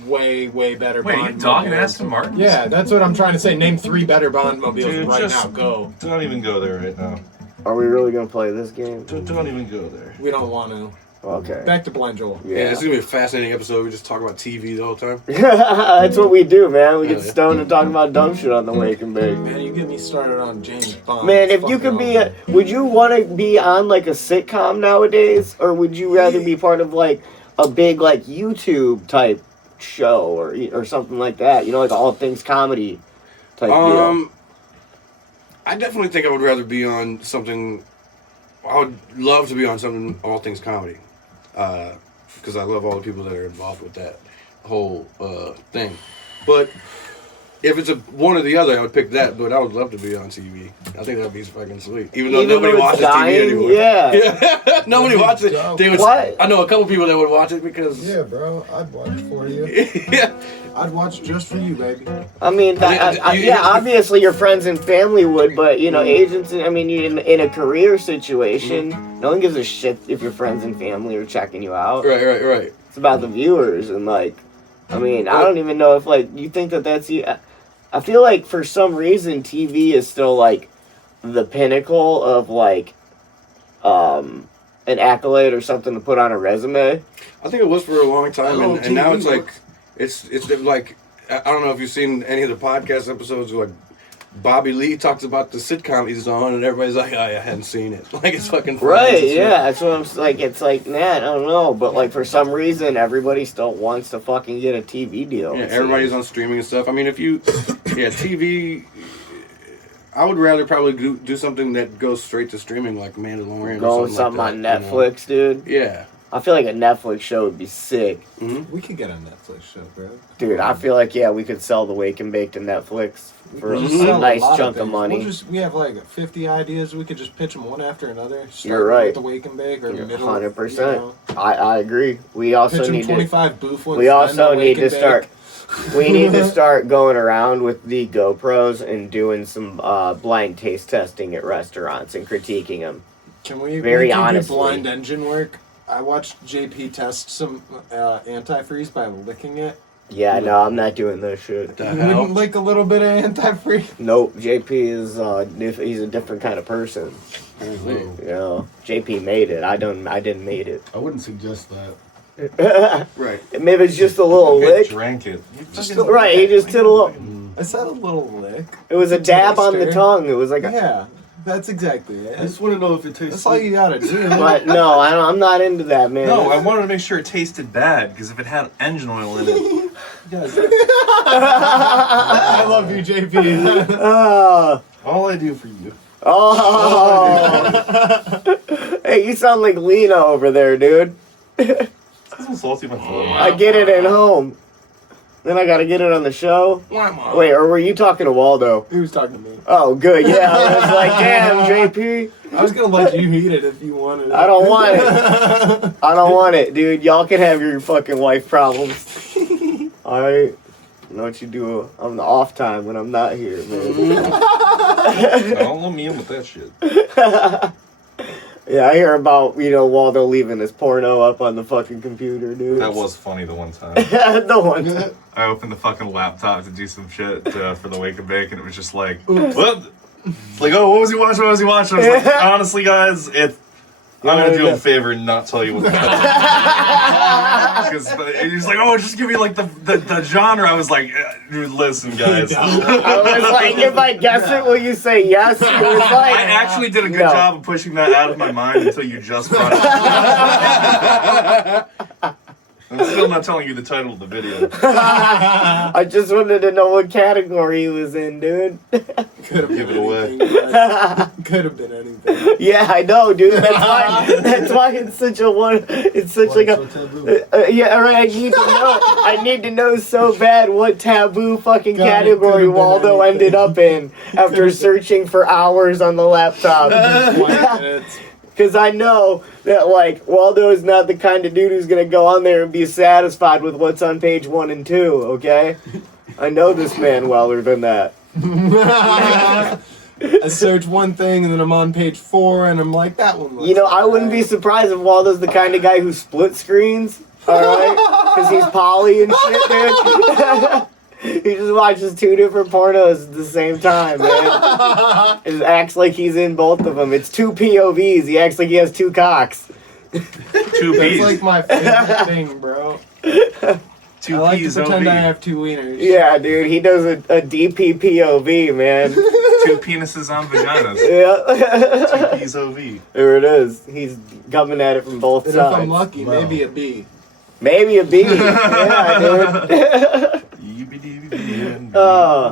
way better Wait, you Bond talking mobiles. Aston Martin? Yeah, that's what I'm trying to say. Name 3 better Bond mobiles Dude, right just- now. Go. Do not even go there right now. Are we really gonna play this game? Do not even go there. We don't want to. Okay. Back to Blind Joel. Yeah, Yeah. it's gonna be a fascinating episode. We just talk about TV the whole time. That's what we do, man. We get Yeah. stoned and talk about dumb shit on the Wake and Bake. Man, you get me started on James Bond. Man, It's if you fucking could be, awesome. would you want to be on like a sitcom nowadays, or would you rather be part of like a big like YouTube type show or something like that? You know, like all things comedy type deal. I definitely think I would rather be on something. I would love to be on something all things comedy, because I love all the people that are involved with that whole thing. But if it's one or the other, I would pick that. But I would love to be on TV. I think that'd be fucking sweet. Even though nobody it's watches dying, TV anymore. Yeah. Nobody watches it. They would. What? I know a couple people that would watch it because. Yeah, bro. I'd watch for you. Yeah. I'd watch just for you, baby. I mean, yeah, obviously your friends and family would, but you know, agents. I mean, in a career situation, no one gives a shit if your friends and family are checking you out. Right. It's about the viewers and like, I mean, I don't even know if like you think that's you. I feel like for some reason TV is still like the pinnacle of like an accolade or something to put on a resume. I think it was for a long time, Oh, and now TV it's like it's like I don't know if you've seen any of the podcast episodes where like Bobby Lee talks about the sitcom he's on, and everybody's like, "Oh, I hadn't seen it." Like it's fucking Friends Right, and shit. yeah, that's what I'm like. It's like, man, I don't know, but like for some reason, everybody still wants to fucking get a TV deal. Yeah, it everybody's seems. on streaming and stuff. I mean, if you, TV. I would rather probably do something that goes straight to streaming, like Mandalorian. Going or something like on that, Netflix, dude. You know? Yeah. I feel like a Netflix show would be sick, We could get a Netflix show, bro. dude. I feel like we could sell the Wake and Bake to Netflix for We'll a just sell a nice lot chunk of things. money. We have like 50 ideas. We could just pitch them one after another. You're right. With the Wake and Bake or You're middle. 100%. You know. I agree. We also Pitch them need to. 25 booth ones. We then also the need Wake to and start. Bake. We need to start going around with the GoPros and doing some blind taste testing at restaurants and critiquing them. Can we? Very we can honestly. do blind engine work. I watched JP test some antifreeze by licking it. Yeah, no, I'm not doing this shit. The You hell? wouldn't lick a little bit of antifreeze. Nope, JP is he's a different kind of person. Apparently. You know, JP made it. I didn't made it. I wouldn't suggest that. Right. Maybe it's just a little I lick. drank it. Right, he just did a little. I said a little lick. It was a dab on the Taster. tongue. It was like a. Yeah, that's exactly it. I just want to know if it tastes. That's all you gotta do. But no, I'm not into that, man. No, I wanted to make sure it tasted bad because if it had engine oil in it, I love you, JP. Oh, all I do for you. oh. Hey, you sound like Lena over there, dude. it's so salty in my throat. I get it at home. Then I gotta get it on the show. Wait, or were you talking to Waldo? He was talking to me. Oh, good. Yeah, I was like, damn, JP. I was gonna let you eat it if you wanted it. I don't want it. I don't want it, dude. Y'all can have your fucking wife problems. Alright? You know what you do on the off time when I'm not here, man. Don't let me in with that shit. Yeah, I hear about, Waldo leaving his porno up on the fucking computer, dude. That was funny the one time. The one time. I opened the fucking laptop to do some shit for the Wake and Bake, and it was just like, what? It's like, oh, what was he watching? I was like, honestly, guys, I'm gonna do him a favor and not tell you what the because he's like, oh, just give me like the genre. I was like, dude, listen, guys. I was like, if I guess it, will you say yes? It was like, I actually did a good job of pushing that out of my mind until you just brought it up. I'm still not telling you the title of the video. I just wanted to know what category he was in, dude. Give it away. Could have been anything. Yeah, I know, dude. That's why it's such a one. It's such like a. Yeah, all right. I need to know so bad what taboo fucking God, category Waldo ended up in after searching for hours on the laptop. 20 minutes. Because I know that, like, Waldo is not the kind of dude who's going to go on there and be satisfied with what's on page 1 and 2, okay? I know this man weller than that. I search one thing and then I'm on page 4 and I'm like, that one looks You know, I alright. wouldn't be surprised if Waldo's the kind of guy who split screens, alright? Because he's poly and shit, dude. He just watches 2 different pornos at the same time, man. It acts like he's in both of them. It's 2 POVs. He acts like he has 2 cocks. 2 That's P's. like my favorite thing, bro. 2 I like to P's pretend I OV. have 2 wieners. Yeah, dude, he does a DP POV, man. 2 penises on vaginas. Yeah. 2 P's OV. There it is. He's coming at it from both And sides. if I'm lucky, maybe a B. Maybe a B. Yeah, dude.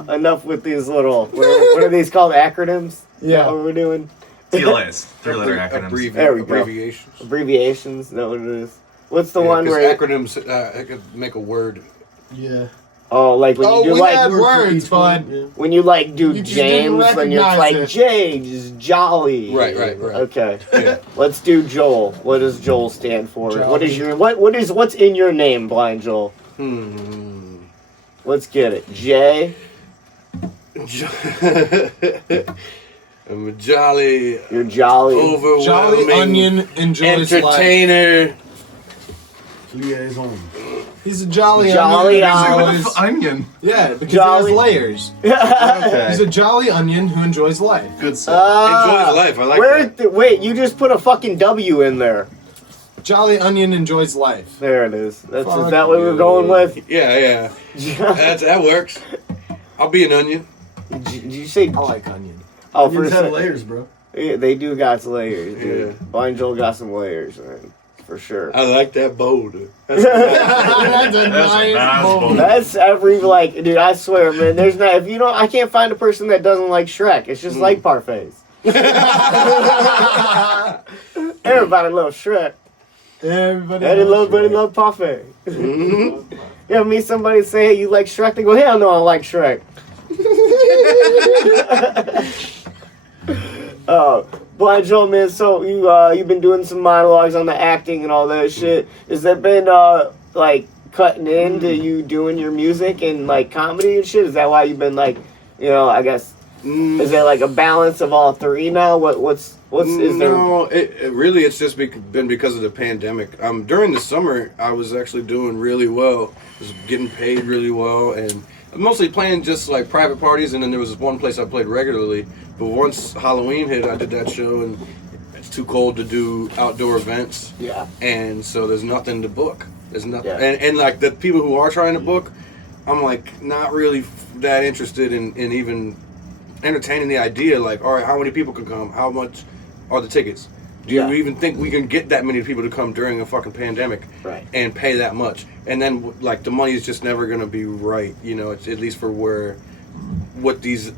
Enough with these little. What are these called? Acronyms? Is that Yeah. what we're doing? TLAs. 3-letter acronyms. There we go. Abbreviations. Abbreviations. Is that what it is? What's the one 'cause where? acronyms I could make a word. Yeah. Oh, like when you do we like had words, but when you like do You just didn't James, then you're recognize like it. James Jolly. Right. Okay. Yeah. Let's do Joel. What does Joel stand for? Jolly. What is your what's in your name, Blind Joel? Let's get it. J. I'm a jolly, You're jolly. overwhelming, Jolly Onion enjoys life. entertainer. Liaison. He's a jolly Jolly onion. Onion. who enjoys- Onion. Yeah, because Jolly. he has layers. Okay. He's a jolly onion who enjoys life. Good stuff. Enjoys life. I like Where? that. Wait, you just put a fucking W in there. Jolly onion enjoys life. There it is. Is Fuck that what we're you. going with? Yeah. That works. I'll be an onion. Did you say? I like onion. Oh, for a Onions have sec- layers, bro. Yeah, they do got some layers, dude. Yeah. Blind Joel got some layers, man. For sure. I like that boulder. That's a That's a nice nice bowl. bowl. That's every like, dude. I swear, man. There's not. If you don't, I can't find a person that doesn't like Shrek. It's just like parfaits. Everybody loves Shrek. Everybody Love parfait. You ever meet somebody and say, "Hey, you like Shrek?" They go, "Hell no, I like Shrek." Blind Joel, man. So you've been doing some monologues on the acting and all that shit. Has that been like cutting into you doing your music and like comedy and shit? Is that why you've been like, I guess, is there like a balance of all three now? What's is there? No, it really it's just been because of the pandemic. During the summer, I was actually doing really well. I was getting paid really well, and mostly playing just like private parties. And then there was this one place I played regularly. But once Halloween hit, I did that show, and it's too cold to do outdoor events. Yeah. And so there's nothing to book. There's nothing, Yeah. and like the people who are trying to book, I'm like not really that interested in even entertaining the idea. Like, all right, how many people can come? How much are the tickets? Do you even think we can get that many people to come during a fucking pandemic and pay that much? And then like the money is just never gonna be right. It's at least for what these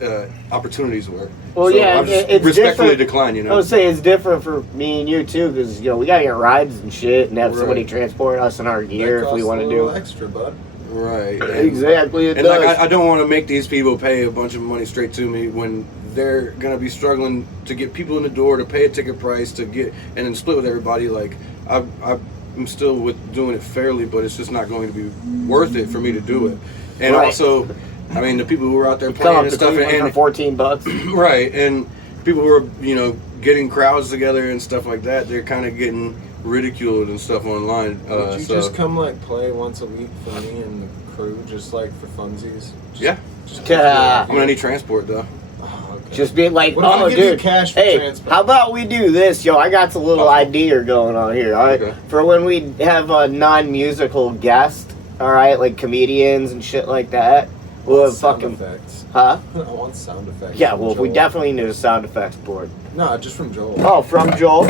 opportunities were. Well, so yeah, I just it's respectfully different. decline. I would say it's different for me and you too, because we gotta get rides and shit, and have somebody Right. transport us in our gear if we want to do. extra, bud. Right. Exactly, it And does. like I don't want to make these people pay a bunch of money straight to me when they're gonna be struggling to get people in the door to pay a ticket price to get and then split with everybody. Like I'm still with doing it fairly, but it's just not going to be worth it for me to do it. And Right. also, I mean, the people who are out there Come playing up and to stuff, Cleveland for $14. right, and people who are getting crowds together and stuff like that, they're kind of getting ridiculed and stuff online. Would you so, just come like play once a week for me and the crew, just like for funsies? Yeah. Just Yeah. I'm gonna need transport though. Oh, Just being like, What if I oh, give you dude, cash for hey, transport? how about we do this? Yo, I got a little idea going on here, all right? Okay. For when we have a non-musical guest, all right, like comedians and shit like that, we'll have Sound fucking, effects. huh? I want sound effects. Yeah, from well, we Joel. definitely need a sound effects board. No, just from Joel. Oh, from Joel?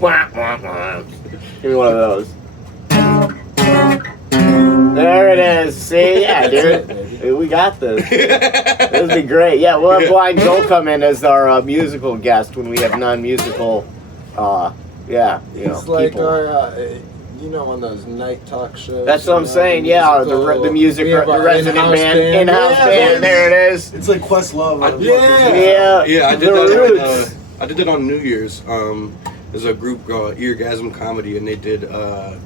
Wah, wah, wah. Give me one of those. There it is. See, yeah, dude. We got this. This would be great. Yeah, we'll have Blind Joel come in as our musical guest when we have non-musical, yeah, you know, It's like people. our, you know, on those night talk shows. That's what I'm saying. Yeah, the music, we have the our resident in-house band, band. in-house Yeah, band. baby. There it is. It's like Questlove. Yeah. Yeah, I did the that. Roots. I did that on New Year's. There's a group called Eargasm Comedy, and they did a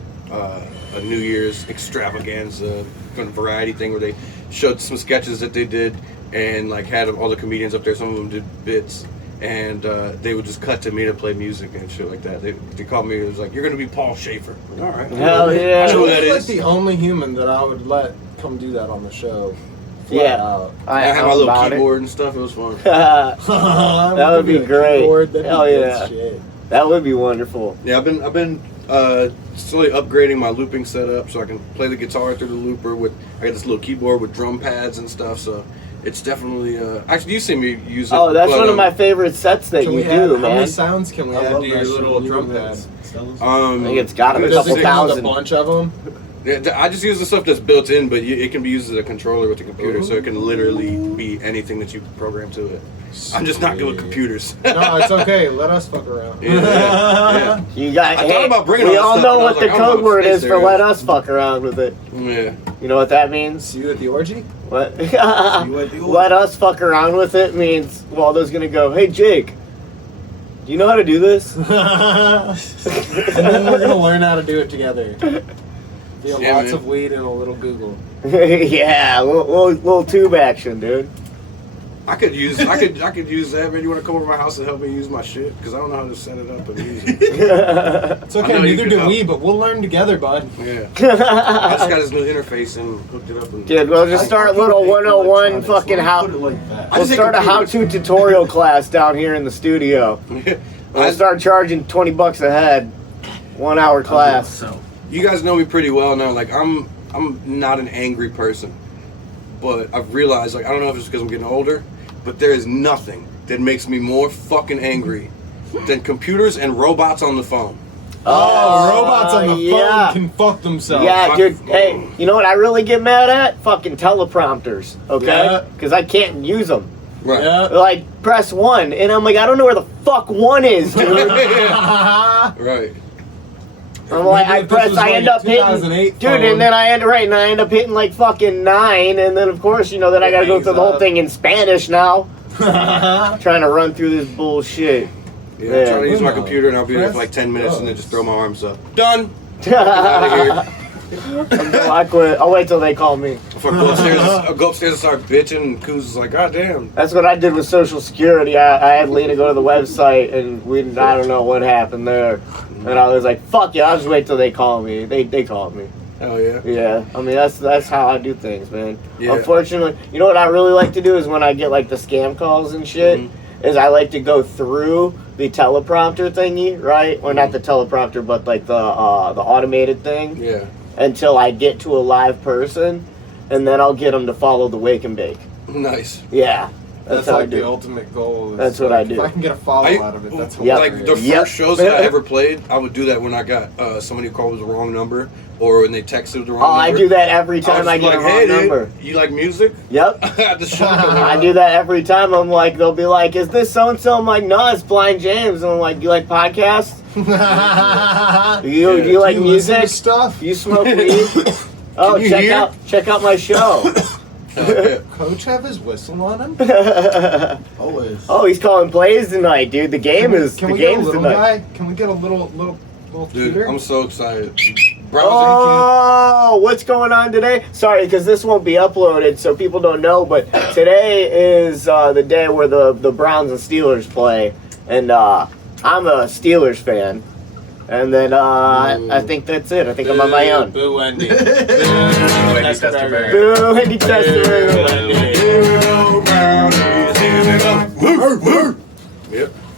New Year's extravaganza kind of variety thing where they showed some sketches that they did, and like had all the comedians up there. Some of them did bits, and they would just cut to me to play music and shit like that. They called me. It was like, you're gonna be Paul Schaefer. All right. Hell yeah. I know who that Joel's like is. the only human that I would let come do that on the show. Flat Yeah. out. I had my little about it. keyboard and stuff. It was fun. That would be great. Hell yeah. Shit. That would be wonderful. Yeah, I've been slowly upgrading my looping setup so I can play the guitar through the looper with. I got this little keyboard with drum pads and stuff. So it's definitely. Actually, you see me use it. Oh, that's but, one of my favorite sets that Can you we do, add, how man. many sounds can we I add love to that your shit little when you drum do that. pads? I think it's got to be a Does couple it use a thousand. bunch of them? Yeah, I just use the stuff that's built in, but it can be used as a controller with the computer, so it can literally be anything that you program to it. I'm just not good with computers. No, it's okay. Let us fuck around. Yeah. You got. I thought about bringing we all all this know stuff, what but I the was like, I don't code know what word space is for there let is. us fuck around with it. Yeah. You know what that means? See you at the orgy? What? you at the orgy. Let us fuck around with it means Waldo's gonna go, hey Jake, do you know how to do this? And then we're gonna learn how to do it together. Yeah, Yeah, lots man. of weed and a little Google. Yeah, little tube action, dude. I could use that. Man, you want to come over to my house and help me use my shit? Because I don't know how to set it up and use it. It's I okay, know you neither can do help. we, but we'll learn together, bud. Yeah. I just got this new interface and hooked it up. And Dude, we'll just start little 101 fucking how. Put it like that. I We'll just hate start a computers. how-to tutorial class down here in the studio. We'll start charging $20 a head, 1 hour class. So You guys know me pretty well now. Like I'm not an angry person, but I've realized, like, I don't know if it's because I'm getting older, but there is nothing that makes me more fucking angry than computers and robots on the phone. Robots on the yeah. phone can fuck themselves. Yeah, fuck dude. phone. Hey, you know what I really get mad at? Fucking teleprompters, okay? Yeah. Because I can't use them. Right. Yeah. Like, press 1, and I'm like, I don't know where the fuck 1 is, dude. Right. I'm like, Maybe if this was I like end up hitting, 2008 dude, phone. and then I end up hitting like fucking 9, and then of course, you know, then I gotta go hangs through the whole up. thing in Spanish now, trying to run through this bullshit. Yeah, Yeah. I'm trying to use my Uno. computer and I'll be there for Press like 10 minutes and then close. just throw my arms up. Done. Out of here. I quit. I'll wait till they call me. If I go upstairs and start bitching, and Kuz is like, God damn. That's what I did with Social Security. I had Lena go to the website, and I don't know what happened there. And I was like, fuck yeah, I'll just wait till they call me. They called me. Hell yeah. Yeah, I mean, that's how I do things, man. Yeah. Unfortunately, you know what I really like to do is when I get like the scam calls and shit, is I like to go through the teleprompter thingy, right? Or not the teleprompter, but like the automated thing, Yeah. until I get to a live person, and then I'll get them to follow the wake and bake. Nice. Yeah, That's how I like do. the ultimate goal. Is That's what I do. If I can get a follow out of it, that's Yep. Like the hilarious. first shows that I ever played, I would do that when I got somebody who called with the wrong number or when they texted the wrong Oh, number. I do that every time I was get like, a wrong hey, dude, number. you like music? Yep. I had to show them. I do that every time. I'm like, they'll be like, is this so-and-so? I'm like, no, it's Blind James. And I'm like, you like podcasts? Do you like You listen to music? stuff? You smoke weed? Oh, you check hear? out my show. Coach have his whistle on him? Always. Oh, he's calling plays tonight, dude. The game is Can the we get a game's little tonight. guy? Can we get a little Dude, tutor? I'm so excited. Browsing. Oh, what's going on today? Sorry, because this won't be uploaded, so people don't know. But today is the day where the Browns and Steelers play, and I'm a Steelers fan. And then I think that's it. I think I'm on my own. Boo, Wendy. Wendy Testerberry. Boo, Andy Testerberry.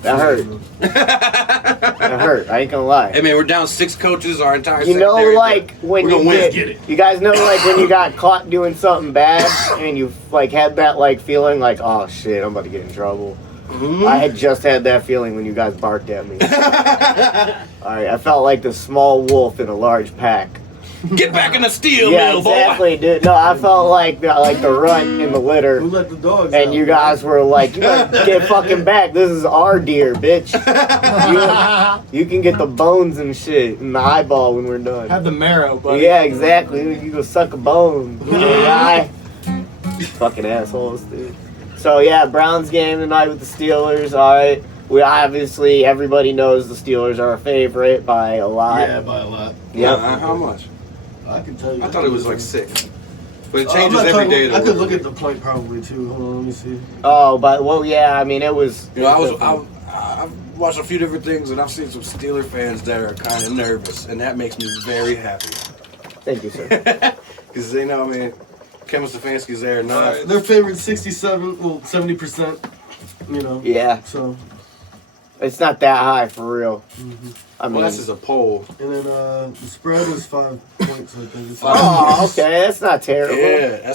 That hurt. That hurt. I ain't gonna lie. Hey man, we're down 6 coaches. Our entire You know, secondary, like when we're you gonna win. get it. You guys know, like when you got caught doing something bad and you like had that like feeling like, oh shit, I'm about to get in trouble. Mm-hmm. I had just had that feeling when you guys barked at me. Alright, I felt like the small wolf in a large pack. Get back in the steel Yeah, mill, exactly, dude. No, I felt like the runt in the litter. Who let the dogs And out? you guys were like, you gotta get fucking back. This is our deer, bitch. You can get the bones and shit in the eyeball when we're done. Have the marrow, buddy. Yeah, exactly. You go suck a bone. Guy. Fucking assholes, dude. So yeah, Browns game tonight with the Steelers. All right. We obviously, everybody knows the Steelers are a favorite by a lot. Yeah, by a lot. Yep. How much? I can tell you. I thought it was like 6. But it I'm changes not every talking- day. I could look at the point probably too. Hold on, let me see. Oh, but well, yeah. I mean, it was. You know, I've watched a few different things, and I've seen some Steeler fans that are kind of nervous, and that makes me very happy. Thank you, sir. Because they know, I mean, Kevin Stefanski's there. Their favorite 67, well, 70%. You know. Yeah, So, it's not that high for real. I mean, Well, that's just a poll. and then the spread was 5 points. I think. It's oh, okay, that's not terrible. Yeah,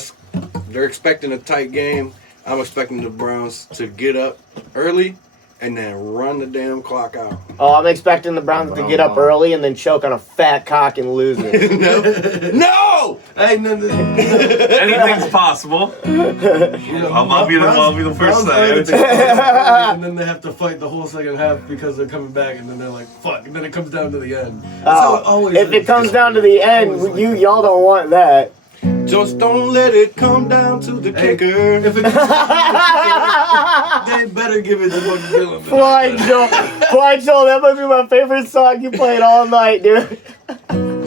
they're expecting a tight game. I'm expecting the Browns to get up early and then run the damn clock out. Oh, I'm expecting the Browns to get up early and then choke on a fat cock and lose it. No! Hey, no. Anything's possible. I'll be the first Browns to say. and then they have to fight the whole second half because they're coming back, and then they're like, "Fuck!" And then it comes down to the end. That's how it always If it is. comes down to the end, y'all don't want that. Just don't let it come down to the Hey, kicker. If it, they better give it to fucking Dylan. Flying Joe, that must be my favorite song you played all night, dude.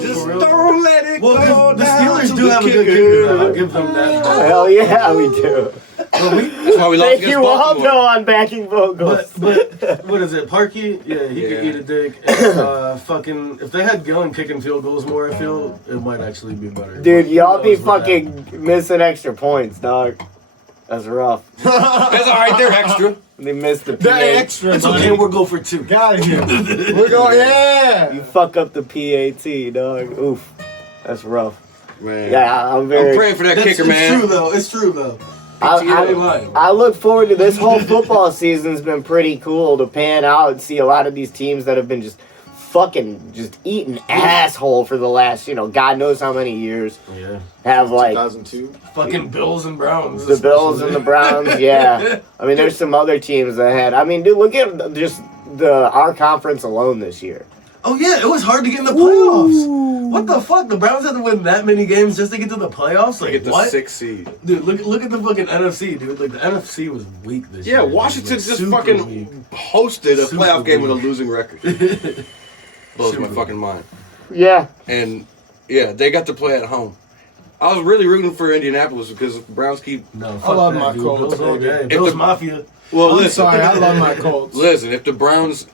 Just don't let it Well, go the down Steelers to do the have a good kicker. kicker. I'll give them that. Hell yeah, we do. That's why we lost Thank against you, Baltimore. Waldo, on backing vocals. But what is it? Parkey? Yeah, he could Yeah. eat a dick. And, fucking, if they had Gillen kicking field goals more, I feel it might actually be better. Dude, But y'all who be knows with fucking missing extra points, dog. That's rough. That's all right. They're extra. They missed the PA. That extra, that. It's buddy. okay. We'll go for 2. Get out of here. We're going, yeah. You fuck up the PAT, dog. Oof. That's rough. Man. Yeah, I'm I'm very. praying for that kicker, It's man. true though. It's true though. I, I look forward to this whole football season's been pretty cool to pan out and see a lot of these teams that have been just fucking just eating asshole for the last, God knows how many years. Yeah. Have like 2002. Fucking Bills and Browns. the Bills and the Browns, yeah. I mean, there's some other teams that had. I mean, dude, look at just our conference alone this year. Oh yeah, it was hard to get in the playoffs. What the fuck? The Browns had to win that many games just to get to the playoffs? They Like get the what? 6th seed. Dude, look at the fucking NFC, dude. Like the NFC was weak this year. Yeah, dude. Washington Like, just super fucking weak. hosted a Super playoff game with a weak. losing record. Blows my Super fucking mind. Yeah. And yeah, they got to play at home. I was really rooting for Indianapolis because Browns keep. No, fuck I love that, my dude. Colts, Bills all baby. day. If Bills the- Mafia. Well, I'm listen. sorry, I love my Colts. Listen, if the Browns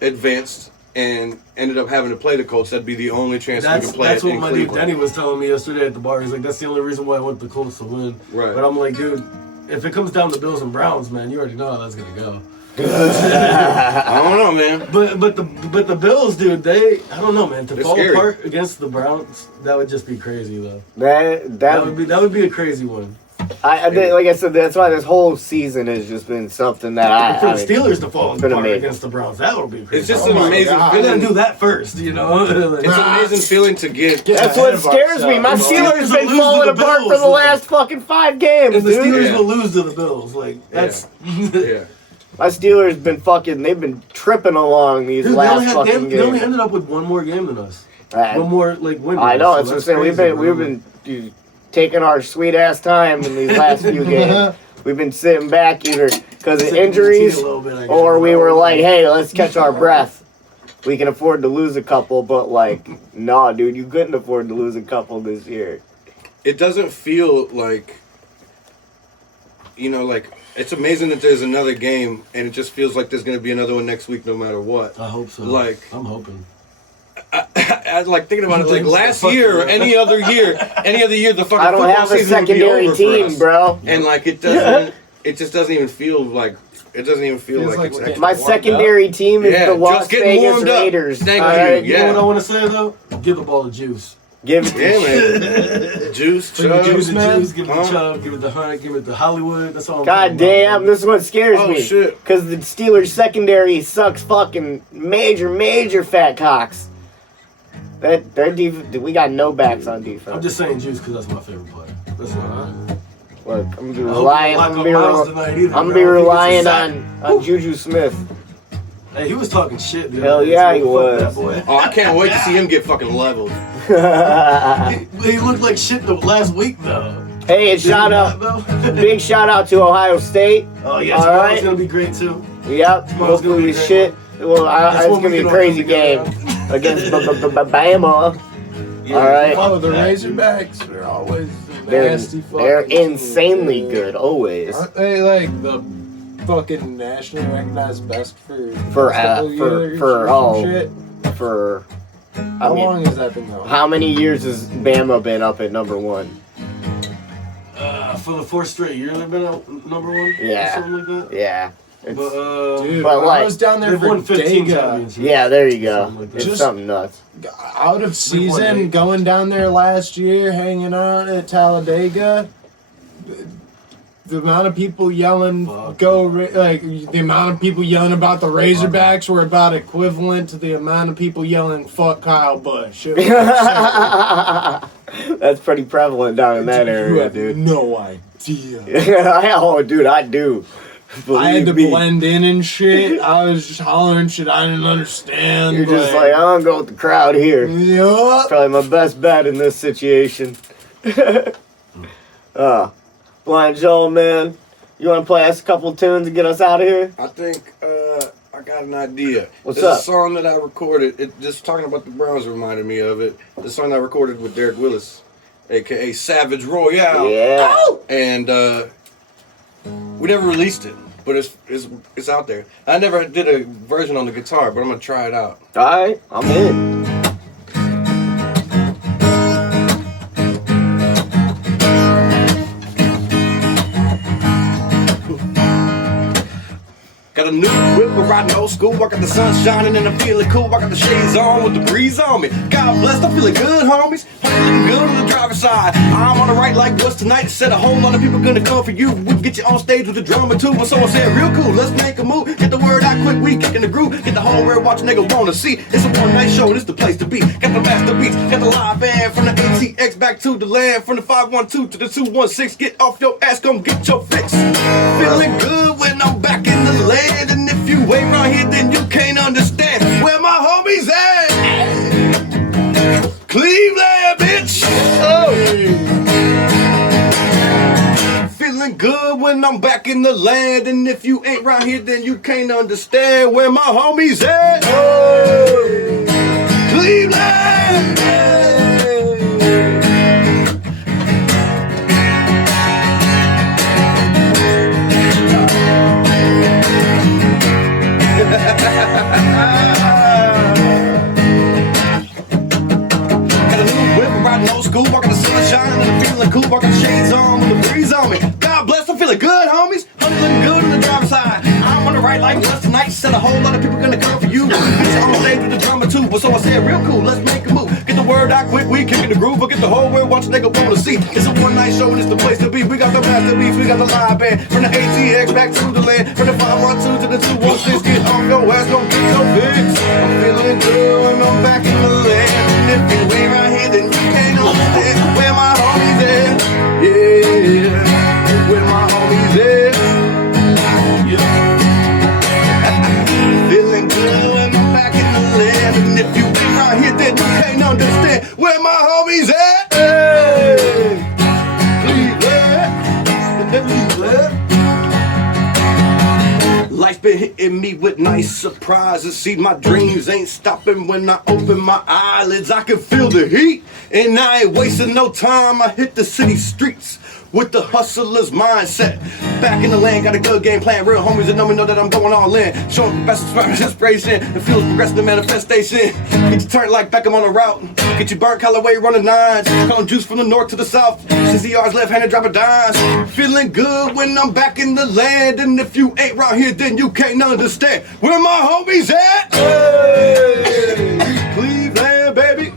advanced and ended up having to play the Colts, that'd be the only chance we That's could play that's it what in my dude Cleveland. Denny was telling me yesterday at the bar. He's like, that's the only reason why I want the Colts to win. Right. But I'm like, dude, if it comes down to Bills and Browns, man, you already know how that's gonna go. I don't know, man. But the Bills, dude, I don't know, man. To They're fall scary. apart against the Browns, that would just be crazy, though. That That would be a crazy one. like I said, that's why this whole season has just been something that For I the Steelers to fall it's been apart amazing. against the Browns, that would be crazy. It's just Oh an my amazing God. We're gonna feeling. do that first, you know. Like, It's an amazing feeling to get. That's ahead what of scares me. My ourselves. Steelers Steelers been will lose falling to the apart Bills, for the though. last fucking 5 games, and the dude. Steelers Yeah. will lose to the Bills. Like that's. Yeah. My Steelers been fucking. They've been tripping along these Dude, they last only, fucking they only games. ended up with one more game than us. I One more like win. I than know. us, It's so what I'm saying. We've crazy, been bro. dude, taking our sweet ass time in these last few games. We've been sitting back either because of Sipping the tea injuries a little bit, I guess. or we were like, hey, let's catch our breath. We can afford to lose a couple, but like, nah, dude, you couldn't afford to lose a couple this year. It doesn't feel like, like it's amazing that there's another game, and it just feels like there's going to be another one next week, no matter what. I hope so. Like- I'm hoping. I like thinking about it, like last Fuck year or you. any other year, the fucking I don't football have a season would be secondary over for team, us. bro. And like it just doesn't even feel like It doesn't even feel Feels like like it's we're extra. My secondary team is Yeah, the Las just getting Vegas warmed up. Raiders. Thank All you. right? You know Yeah. what I want to say though? Give the ball to Juice. Give Yeah, man. Juice, For the chug. juice, Give it man. to Juice, give it Huh? to Chubb, give it to Hunt, give it to Hollywood. That's all I'm God talking damn, about, this is what scares Oh, me. shit. Because the Steelers secondary sucks fucking major fat cocks. Their we got no backs on defense. I'm just saying Juice because that's my favorite player. That's what I'm Look, I'm gonna be I hope relying. you don't I'm like gonna be, Miles tonight either, I'm man. be I don't think relying it's a on Juju Smith. Hey, he was talking shit. The Hell other day, yeah, so he fuck was. That boy. Oh, I can't wait to see him get fucking leveled. He looked like shit the last week though. Hey, and shout Did he out, not, though? big shout out to Ohio State. Oh yeah, All tomorrow's right. gonna be great too. Yep, Tomorrow's gonna hopefully be we great. shit. Well, That's it's when gonna we be a can all crazy come game together. against Bama. Yeah. All right. Oh, the Razorbacks are always They're nasty. they're fucking insanely team. good always. Aren't they like the fucking nationally recognized best for For, basketball for- years for, or some oh, shit? For How long has that been going? how many years has Bama been up at number one? For the 4th straight year, they've been out number one. Yeah. Or something like that. Yeah. It's, But Dude, But when like, I was down there they've for won 15 Dega, championships. yeah, there you go. Something like that. It's Just- something nuts. out of season, going down there last year, hanging out at Talladega, the amount of people yelling, Fuck. the amount of people yelling about the Razorbacks were about equivalent to the amount of people yelling, fuck Kyle Busch. It was absurd. That's pretty prevalent down in that You area, have dude. no idea. Oh, dude, I do. I had to Believe me. blend in and shit. I was just hollering shit I didn't understand. You're just like, I'm gonna go with the crowd here. Yup. Probably my best bet in this situation. Blind Joel, man. You want to play us a couple tunes and get us out of here? I think I got an idea. What's This up? is a song that I recorded. It just talking about the Browns reminded me of it. The song I recorded with Derek Willis, aka Savage Royale. Yeah. And we never released it, but it's out there. I never did a version on the guitar, but I'm gonna try it out. All right, I'm in. Got a new whip, we're riding old school. I got the sun shining and I'm feeling cool. I got the shades on with the breeze on me. God bless, I'm feeling good, homies. I'm looking good on the driver's side. I'm on the right like what's tonight. Said a whole lot of people gonna come for you. We can get you on stage with the drummer too. But someone said, real cool, let's make a move. Get the word out quick, we kicking the groove. Get the whole world watch nigga wanna see. It's a one night show, this the place to be. Got the master beats, got the live band from the ATX back to the land. From the 512 to the 216. Get off your ass, come get your fix. Feeling good when I'm back in the land. And if you ain't right here, then you can't understand where my homies at. Cleveland, bitch. Oh. Feeling good when I'm back in the land. And if you ain't right here, then you can't understand where my homies at. Oh. Cleveland. Got a new whip, I'm riding old school. I got the sunshine and I'm feeling cool. I got the shades on with the breeze on me. God bless, I'm feeling good, homies. Honey looking good on the driver's side. I'm on the right like what's tonight. Said a whole lot of people gonna come for you. Bitch, on stage with the drummer too. But so I said, real cool, let's make a move. Get the word out quick, we kicking the groove. But get the whole world watching, they gon' wanna see. It's a one night show and it's the place to be. We got the master beats, we got the live band. From the ATX back to the land. From the 512 to the 216. Get off your ass, don't get your fix. I'm feeling good when I'm back in the land. And if you ain't right here, then you can't understand where my homies at. Yeah, where my homies at. Yeah. Feeling good when I'm back in the land. And if you ain't right here, then you can't understand where my homies at. Hey, Cleveland, Cleveland. Life's been hitting me with nice surprises. See, my dreams ain't stopping when I open my eyelids. I can feel the heat, and I ain't wasting no time. I hit the city streets with the hustler's mindset. Back in the land, got a good game plan. Real homies that know me know that I'm going all in. Showing the best inspiration. The feels progressing the manifestation. Get you turned like Beckham on the route. Get you burnt Callaway running nines. Calling juice from the north to the south. CCR's left-handed drop of dimes. Feeling good when I'm back in the land. And if you ain't round here, then you can't understand. Where my homies at? Hey, Cleveland, baby.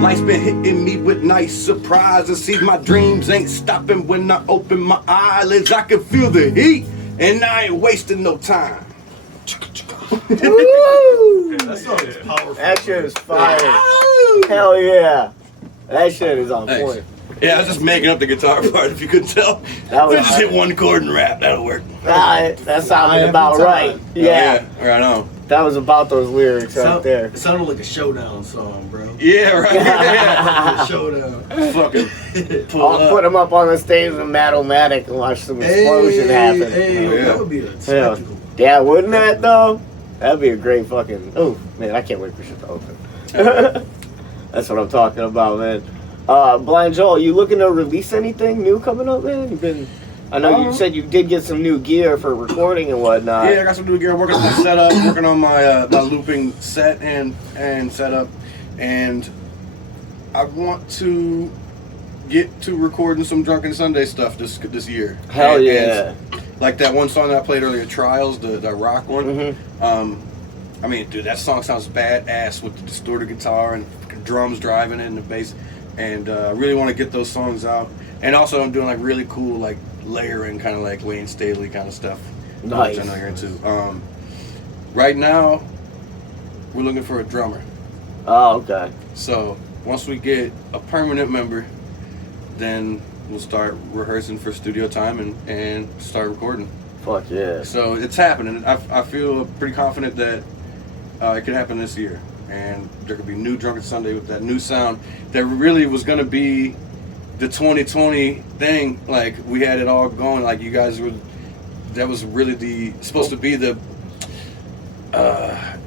Life's been hitting me with nice surprises. See, my dreams ain't stopping when I open my eyelids. I can feel the heat, and I ain't wasting no time. Woo! That song is powerful. That shit is fire. Hell yeah. That shit is on Thanks. point. Yeah, I was just making up the guitar part, if you couldn't tell. That was- Just hit one chord and rap, that'll work. That sounded about right. Yeah. Right on. That was about those lyrics right there. It sounded like a showdown song, bro. Yeah, right. Yeah. A showdown. Fucking pull I'll up. put him up on the stage with Matt-O-Matic and watch some explosion happen. Hey, Oh, yeah. that would be a Yeah. spectacle. Yeah, wouldn't that though? That'd be a great fucking. Oh man, I can't wait for shit to open. That's what I'm talking about, man. Blind Joel, you looking to release anything new coming up, man? You've been. I know you said you did get some new gear for recording and whatnot. Yeah, I got some new gear. I'm working on my setup, working on my my looping set and setup, and I want to get to recording some Drunken Sunday stuff this year. Hell And- yeah. and like that one song that I played earlier, Trials, the rock one. Mm-hmm. I mean, dude, that song sounds badass with the distorted guitar and drums driving it and the bass. And I really want to get those songs out. And also, I'm doing like really cool, like layering, kind of like Wayne Staley kind of stuff. Nice. Which I know you're into. Right now, we're looking for a drummer. Oh, okay. So once we get a permanent member, then we'll start rehearsing for studio time and start recording. Fuck yeah. So it's happening. I feel pretty confident that it could happen this year. And there could be new Drunken Sunday with that new sound that really was going to be the 2020 thing. Like, we had it all going. Like, you guys were, that was really supposed to be the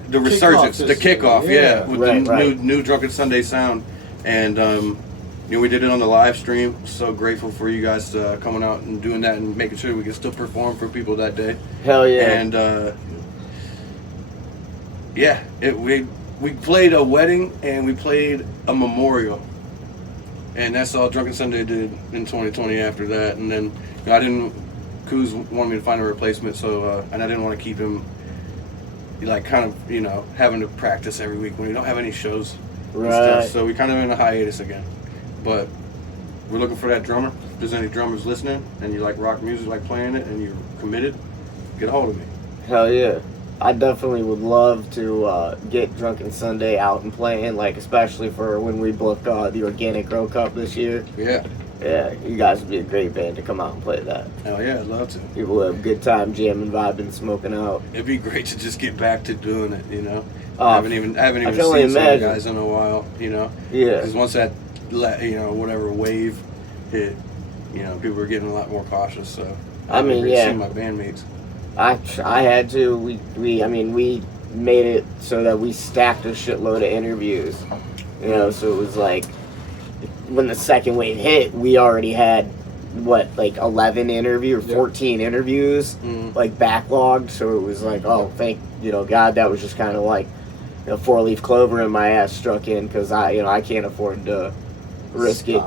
resurgence, the kickoff, yeah, with the new Drunken Sunday sound. And, you know, we did it on the live stream. So grateful for you guys coming out and doing that and making sure we can still perform for people that day. Hell yeah. And, yeah, we played a wedding and we played a memorial. And that's all Drunken Sunday did in 2020 after that. And then, you know, Kuz wanted me to find a replacement, so, and I didn't want to keep him, like, kind of, you know, having to practice every week when we don't have any shows and stuff. So we kind of in a hiatus again. But we're looking for that drummer. If there's any drummers listening and you like rock music, like playing it, and you're committed, get a hold of me. Hell yeah. I definitely would love to get Drunken Sunday out and playing, like, especially for when we book the Organic Grow Cup this year. Yeah. Yeah, you guys would be a great band to come out and play that. Hell yeah, I'd love to. People will have a good time jamming, vibing, smoking out. It'd be great to just get back to doing it, you know. Oh, I haven't even I seen can some only of the imagine. guys in a while, you know. Yeah. Because once that, you know, whatever wave hit, you know, people were getting a lot more cautious. So I mean, great yeah. seeing my bandmates. I had to. We made it so that we stacked a shitload of interviews. You know, so it was like when the second wave hit, we already had like 11 interviews or 14 interviews like backlogged. So it was like, oh, thank God, that was just kind of like a 4-leaf clover in my ass struck in because I can't afford to risk it.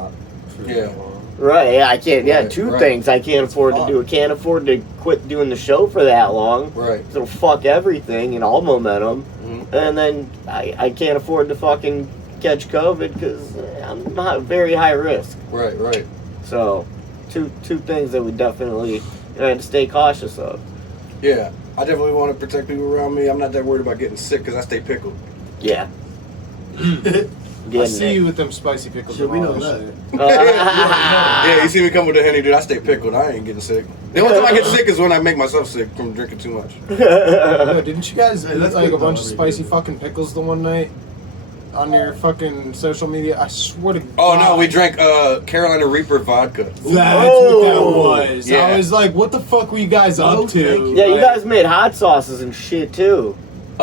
Yeah. Right, yeah, I can't. Yeah, Right, two right. things I can't afford to do. I can't afford to quit doing the show for that long. Right. It'll fuck everything and all momentum. Mhm. And then I can't afford to fucking catch COVID because I'm not very high risk. Right. Right. So, two things that we definitely had to stay cautious of. Yeah. I definitely want to protect people around me. I'm not that worried about getting sick because I stay pickled. Yeah. I see you with them spicy pickles. Shit, we know and all that. shit. Yeah, you see me come with a Henny, dude. I stay pickled. I ain't getting sick. The only time I get sick is when I make myself sick from drinking too much. Yo, didn't you guys Hey, eat that's like good a bunch though, of we spicy did. fucking pickles the one night on your fucking social media? I swear to God. Oh no, we drank Carolina Reaper vodka. That's what that Oh. was. Yeah. I was like, what the fuck were you guys up Oh, to? thank you. Yeah, you Like, guys made hot sauces and shit too.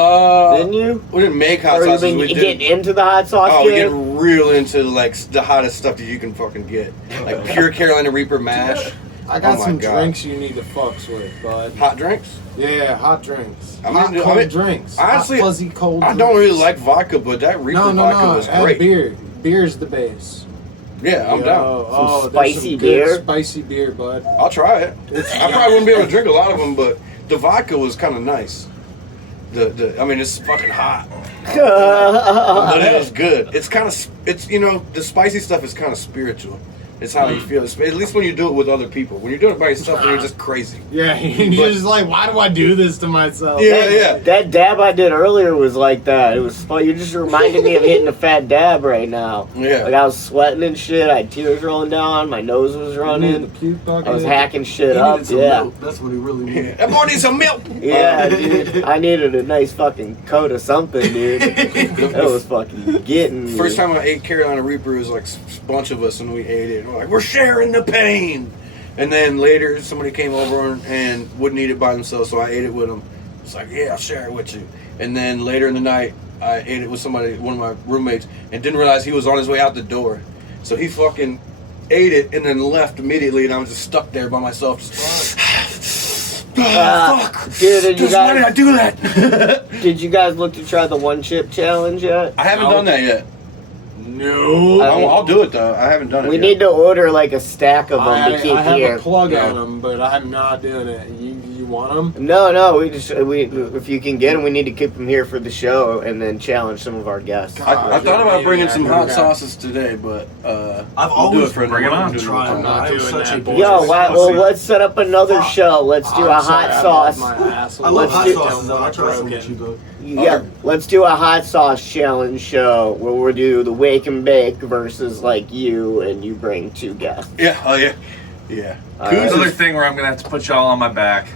Didn't you? We didn't make hot Or you sauces. been We getting did. into the hot sauce Oh, we game? getting real into like the hottest stuff that you can fucking get, like pure Carolina Reaper mash. I got Oh my some God. drinks you need to fucks with, bud. Hot drinks. Yeah, hot drinks. I Hot mean, cold drinks. honestly, hot, fuzzy cold I drinks. don't really like vodka, but that Reaper vodka was add great. beer. Beer's the base. Yeah, I'm Yo, down. Oh, Some there's spicy some beer? good spicy beer, bud. I'll try it. I probably wouldn't be able to drink a lot of them, but the vodka was kind of nice. I mean, it's fucking hot, but it was good. It's kind of, the spicy stuff is kind of spiritual. It's how you feel. At least when you do it with other people. When you're doing it by yourself, you're just crazy. Yeah, you're just like, why do I do this to myself? Yeah. That dab I did earlier was like that. It was fun. You just reminded me of hitting a fat dab right now. Yeah. Like I was sweating and shit. I had tears rolling down. My nose was The running. puke bucket. I was hacking shit He up. needed some Yeah. milk. That's what he really needed. That boy needs some milk. Yeah, dude. I needed a nice fucking coat of something, dude. That was fucking getting me. First time I ate Carolina Reaper, it was like a bunch of us, and we ate it. And we're like, we're sharing the pain. And then later, somebody came over and wouldn't eat it by themselves, so I ate it with them. It's like, yeah, I'll share it with you. And then later in the night, I ate it with one of my roommates, and didn't realize he was on his way out the door. So he fucking ate it and then left immediately, and I was just stuck there by myself. Just, fuck. Dude, did you Why did I guys, do that? did you guys look to try the one chip challenge yet? I haven't done that yet. No. I'll do it though. I haven't done it We yet. need to order like a stack of them to keep I have here. a plug Yeah. on them, but I'm not doing it. You want them? No, if you can get them, we need to keep them here for the show and then challenge some of our guests. I thought about bringing some hot Yeah. sauces today, but I've I'll do always it for bring 'em on. tried. I'm not I'm doing such that a bullshit. Yo, well, See. let's set up another show. Let's do a I'm sorry, hot I sauce. love my asshole. I love hot do- sauces. Though. I try some with you though. Yeah, let's do a hot sauce challenge show where we'll do the wake and bake versus like you and you bring two guests. yeah, oh yeah, yeah. Another thing where I'm gonna have to put y'all on my back.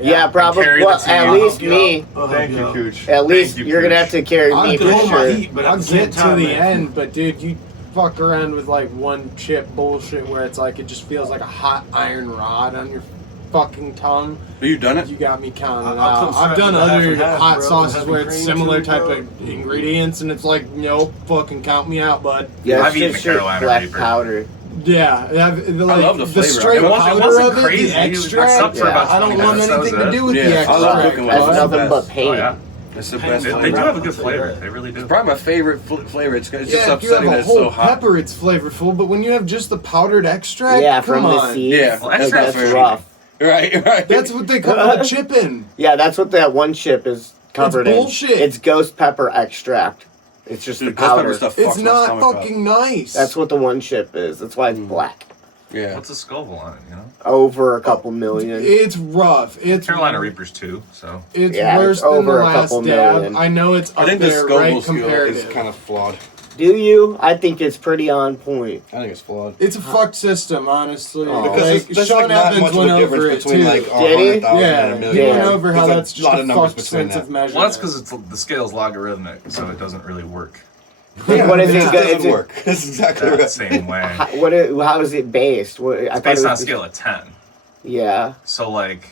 Yeah, probably. carry the Well, team. at least me. Thank you, Cooch. At least you, you're gonna Cooch. have to carry I'll me for hold sure. but at I'll the same get to time, the man. end, but dude, you fuck around with like one chip bullshit where it's like it just feels like a hot iron rod on your fucking tongue. Have you done it? You got me counting I'll come out. straight I've done with the half other and half, hot bro, sauces heavy where it's cream similar too, type bro. of ingredients, and it's like, nope, fucking count me out, bud. Yeah, I've it's eaten just the straight Carolina black Reaper. powder. Yeah, like, love the flavor. straight It powder wasn't of it, crazy. the I extract. sucked for about I don't 20 want minutes. That was anything to it. do with Yeah, the I extract. love cooking with That's It's the nothing but best. pain. Oh yeah, It's the best they flavor. do have a good flavor. They really do. It's probably my favorite flavor. It's just Yeah, if you have upsetting a that it's whole so hot. pepper, it's flavorful. But when you have just the powdered extract, Yeah, come from the on. seeds. Yeah, Well, that's extract's very rough. Right. That's what they call the chippin'. Yeah, that's what that one chip is covered in. bullshit. It's ghost pepper extract. It's just Dude, the ghost pepper powder. stuff It's fucks my not stomach up. fucking nice. That's what the one chip is. That's why it's black. Yeah. What's the Scoville on it? You know, Over a couple million. It's rough. It's Carolina Reapers too. So It's Yeah, worse it's than the over a last couple dab. million. I know it's I up think the there, Scoville right? skill is Comparative. kind of flawed. Do you? I think it's pretty on point. I think it's flawed. It's a fucked system, honestly. Oh. Because Like, there's Sean like not Evans much went of a over it difference between too. like Did he? 100,000 and a Yeah, million. he went Yeah. over how There's a that's just lot a of numbers fucked between sense that. of measurement. well, that's because the scale's logarithmic, so it doesn't really work What is It it? just go- doesn't is it- work. That's exactly that right. same way. How is it based? What, I It's thought based it on a was- scale of 10. Yeah. So like,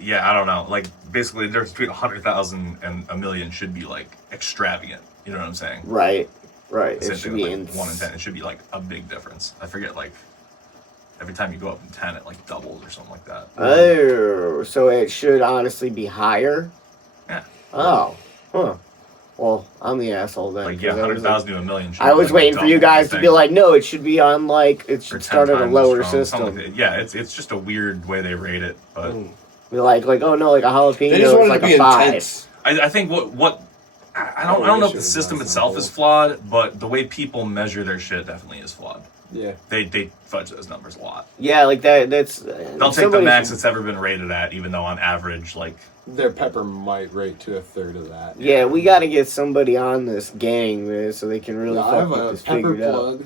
yeah, I don't know. Like basically, the difference between 100,000 and a million should be like extravagant. You know what I'm saying? Right. Right. Same It should thing be with in. like 1 in 10. It should be like a big difference. I forget like every time you go up in 10, it like doubles or something like that. Oh, so it should honestly be higher. Yeah. Oh. Huh. Well, I'm the asshole then. Like yeah, 'cause I was 100,000 to a million. Should I was be, like, waiting for you double, I guys to be think. like, no, it should be on like it Or should 10 start at a times lower strong, system. something like that. Yeah, it's just a weird way they rate it, but Be like oh no, like a jalapeno They just is wanted like to be a 5. intense. I think what I don't know if the system itself is flawed, but the way people measure their shit definitely is flawed. Yeah. They fudge those numbers a lot. Yeah, like that. That's They'll take the max it's ever been rated at, even though on average, like Their pepper might rate to a third of that. Yeah, we got to get somebody on this gang, man, so they can really Yeah, I fuck have with a this pepper figured out. plug.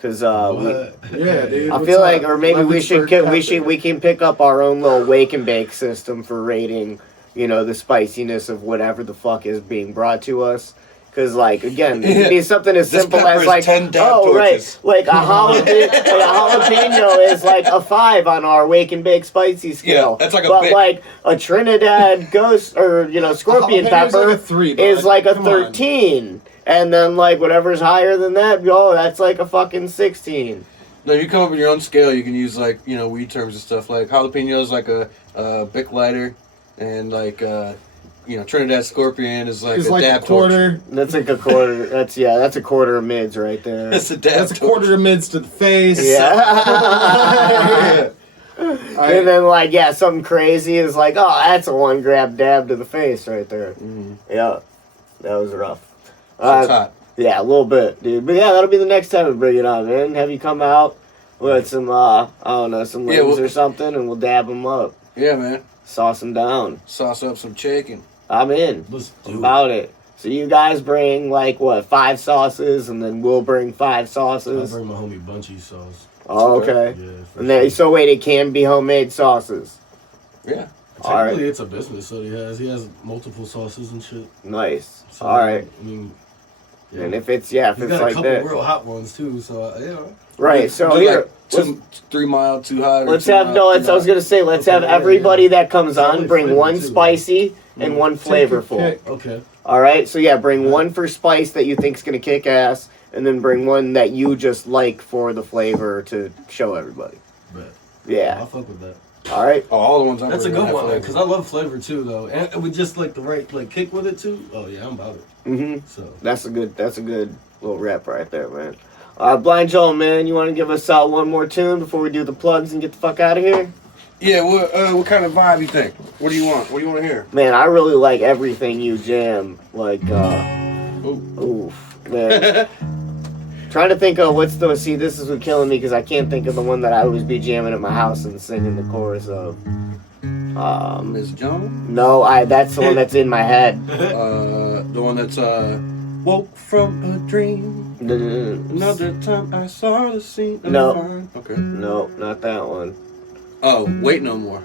Cause Yeah, dude. I what's feel up? like, or maybe we should Leavensburg we can pick up our own little wake and bake system for rating, you know, the spiciness of whatever the fuck is being brought to us. Because, like, again, it could be something as This simple pepper as, is like, 10 dab oh, torches. right, like a jalapeno is like a 5 on our wake and bake spicy scale. Yeah, that's like a but big- like a Trinidad ghost or scorpion Jalapeno's pepper like a 3, is bud. like a Come on. 13, and then like whatever's higher than that, that's like a fucking 16. No, you come up with your own scale. You can use like weed terms and stuff. Like jalapeno is like a Bic lighter, and like Trinidad Scorpion is like It's a like dab a quarter. That's like a quarter. That's a quarter of mids right there. Torch. It's a dab. That's a torch. quarter of mids to the face. Yeah. And then something crazy is like, oh, that's a 1 gram dab to the face right there. Mhm. Yeah, that was rough. It's hot. Yeah, a little bit, dude. But yeah, that'll be the next time we bring it on, man. Have you come out with some, some limbs or something, and we'll dab them up, Yeah, man. sauce them down. Sauce up some chicken. I'm in. Let's do I'm about it. So you guys bring 5 sauces, and then we'll bring 5 I sauces. bring my homie Bunchy sauce. Oh, okay. Yeah. for And then, sure. so wait, it can be homemade sauces. Yeah. All right. Technically, it's a business that he has multiple sauces and shit. Nice. So, All right. I mean, yeah. And if it's He's like got a couple that, real hot ones too. So right? So Do here, like 3 mile, 2 high. or let's 2 have mile, I 2 was gonna say let's have Okay, yeah, everybody that comes on Solid bring flavor, 1 too. spicy and 1 Take a flavorful. pick. okay. All right. So yeah, bring 1 for spice that you think's gonna kick ass, and then bring 1 that you just like for the flavor to show everybody. Bet. Yeah. I'll fuck with that. All right. Oh, all the ones I'm That's a bringing good have one flavor. because I love flavor too, though, and with just like the right kick with it too. Oh yeah, I'm about it. Mhm. So That's a good little rep right there, man. Blind Joel, man, you want to give us one more tune before we do the plugs and get the fuck out of here? Yeah, what kind of vibe you think? What do you want? What do you want to hear? Man, I really like everything you jam. Like, Ooh. oof, man. Trying to think of this is what killing me because I can't think of the one that I always be jamming at my house and singing the chorus of. Miss Jones? No, that's the one that's in my head. The one that's woke from a dream. Another time I saw the scene. of No. fire. Okay. No, not that one. Oh, wait no more.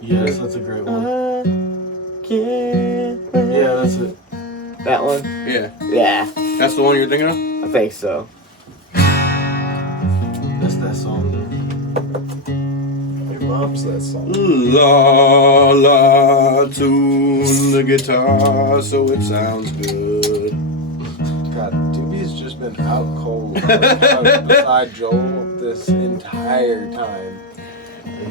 yes, that's a great one. Yeah, Yeah, that's it. that one? Yeah. Yeah, That's the one you're thinking of? I think so. That's that song. Your mom's that song. La la, tune the guitar so it sounds good. God, Doobie's just been out cold beside Joel this entire time.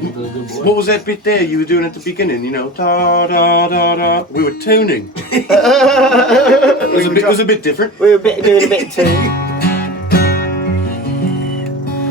He's been a good boy. What was that bit there you were doing at the beginning? Da da da da. We were tuning. It was a bit different. We were doing a bit too.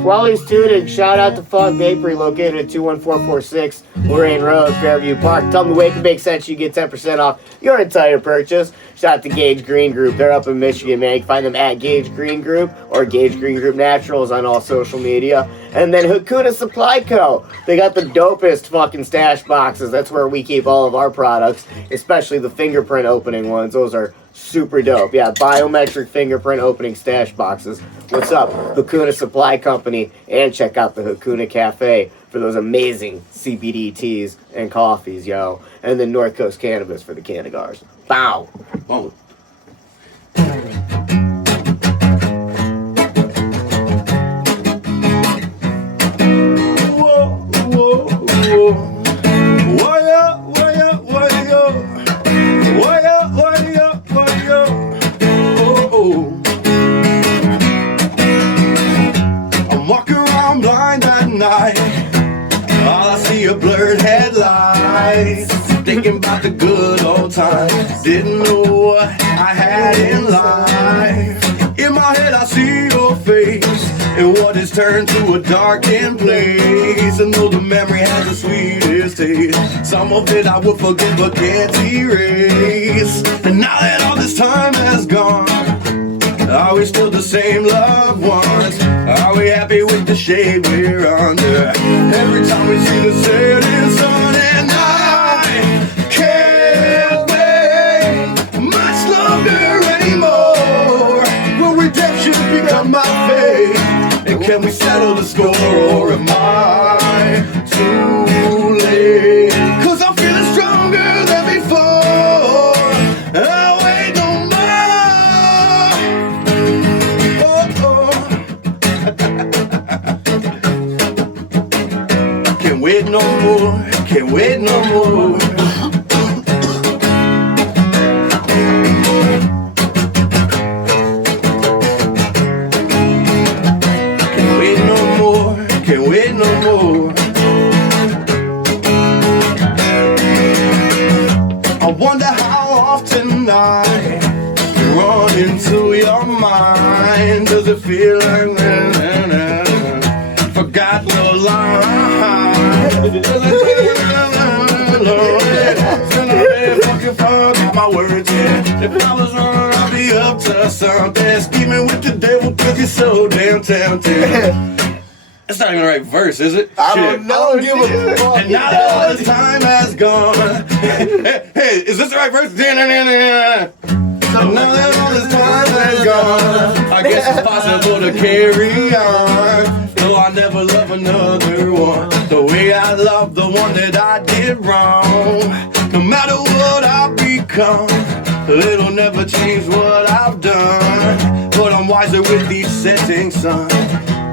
While he's tuning, shout out to Fog Vapery located at 21446 Lorraine Road, Fairview Park. Tell them the Wake and Bake sent you, get 10% off your entire purchase. Shout out to Gage Green Group. They're up in Michigan, man. You can find them at Gage Green Group or Gage Green Group Naturals on all social media. And then Hakuna Supply Co. They got the dopest fucking stash boxes. That's where we keep all of our products, especially the fingerprint opening ones. Those are super dope. Yeah, biometric fingerprint opening stash boxes. What's up? Hakuna Supply Company. And check out the Hakuna Cafe for those amazing CBD teas and coffees, yo. And then North Coast Cannabis for the cannagars. Bow. Oh. Whoa, whoa, whoa. Why-ya, why-ya, why-ya. Why-ya, why-ya, why-ya. Oh, oh. I'm walking around blind at night. All I see are blurred headlights. Thinking about the good old times. Didn't know what I had in life. In my head I see your face and what has turned to a darkened place. And though the memory has the sweetest taste, some of it I would forget but can't erase. And now that all this time has gone, are we still the same loved ones? Are we happy with the shade we're under? Every time we see the setting sun, and I can't wait much longer anymore. Will redemption become my fate? And can we settle the score, or am I too late? 'Cause I'm feeling stronger than before. Oh, wait no wait no more, can't wait no more. Can't wait no more, can't wait no more. I wonder how often I run into your mind. Does it feel like forgot no line? Does it feel like fucking forgot my words? Yeah. If I was wrong, I'd be up to something. Scheming with the devil 'cause you're so damn tempting. That's not even the right verse, is it? I Shit. don't know. Give a fuck. And now that all the time has gone. Hey, is this the right verse? And now that all this time has gone, I guess it's possible to carry on. Though I never love another one the way I love the one that I did wrong. No matter what I become, it'll never change what I've done. But I'm wiser with each setting sun.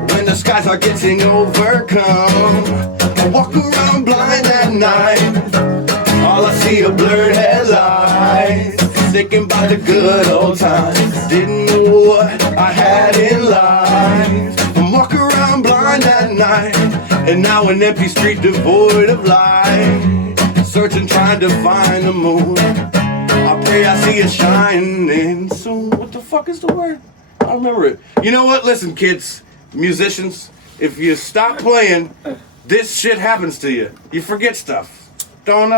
When the skies are getting overcome, I walk around blind at night. All I see are blurred headlights. Thinking about the good old times. Didn't know what I had in life. I'm walking around blind at night. And now an empty street devoid of light. Searching, trying to find the moon. I pray I see it shining soon. What the fuck is the word? I don't remember it. You know what? Listen, kids, musicians, if you stop playing, this shit happens to you. You forget stuff. Don't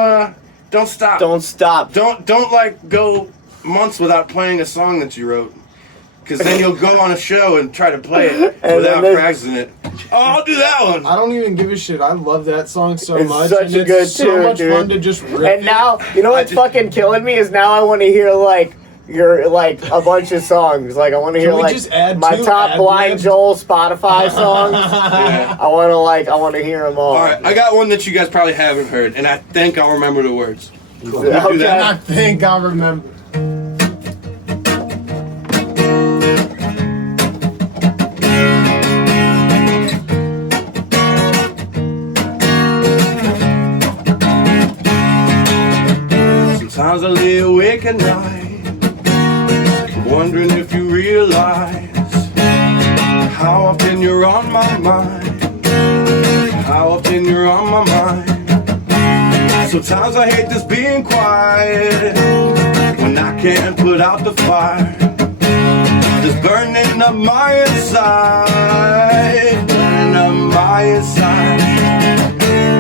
stop. Don't stop. Don't like go months without playing a song that you wrote. Cause then you'll go on a show and try to play it without practicing it. Oh, I'll do that one. I don't even give a shit. I love that song so It's much. such and a it's good so tune, much dude. fun to just rip And it. now, you know what's fucking killing me is now I want to hear like your like a bunch of songs. Like I want to hear we like just add my two top Blind ad-libs? Joel Spotify songs. Yeah. I want to hear them all. All right, I got one that you guys probably haven't heard, and I think I'll remember the words. Cool. Do Okay. that. I think I remember. Sometimes I lay awake at night, wondering if you realize how often you're on my mind, how often you're on my mind. Sometimes I hate just being quiet when I can't put out the fire, just burning up my inside, burning up my inside.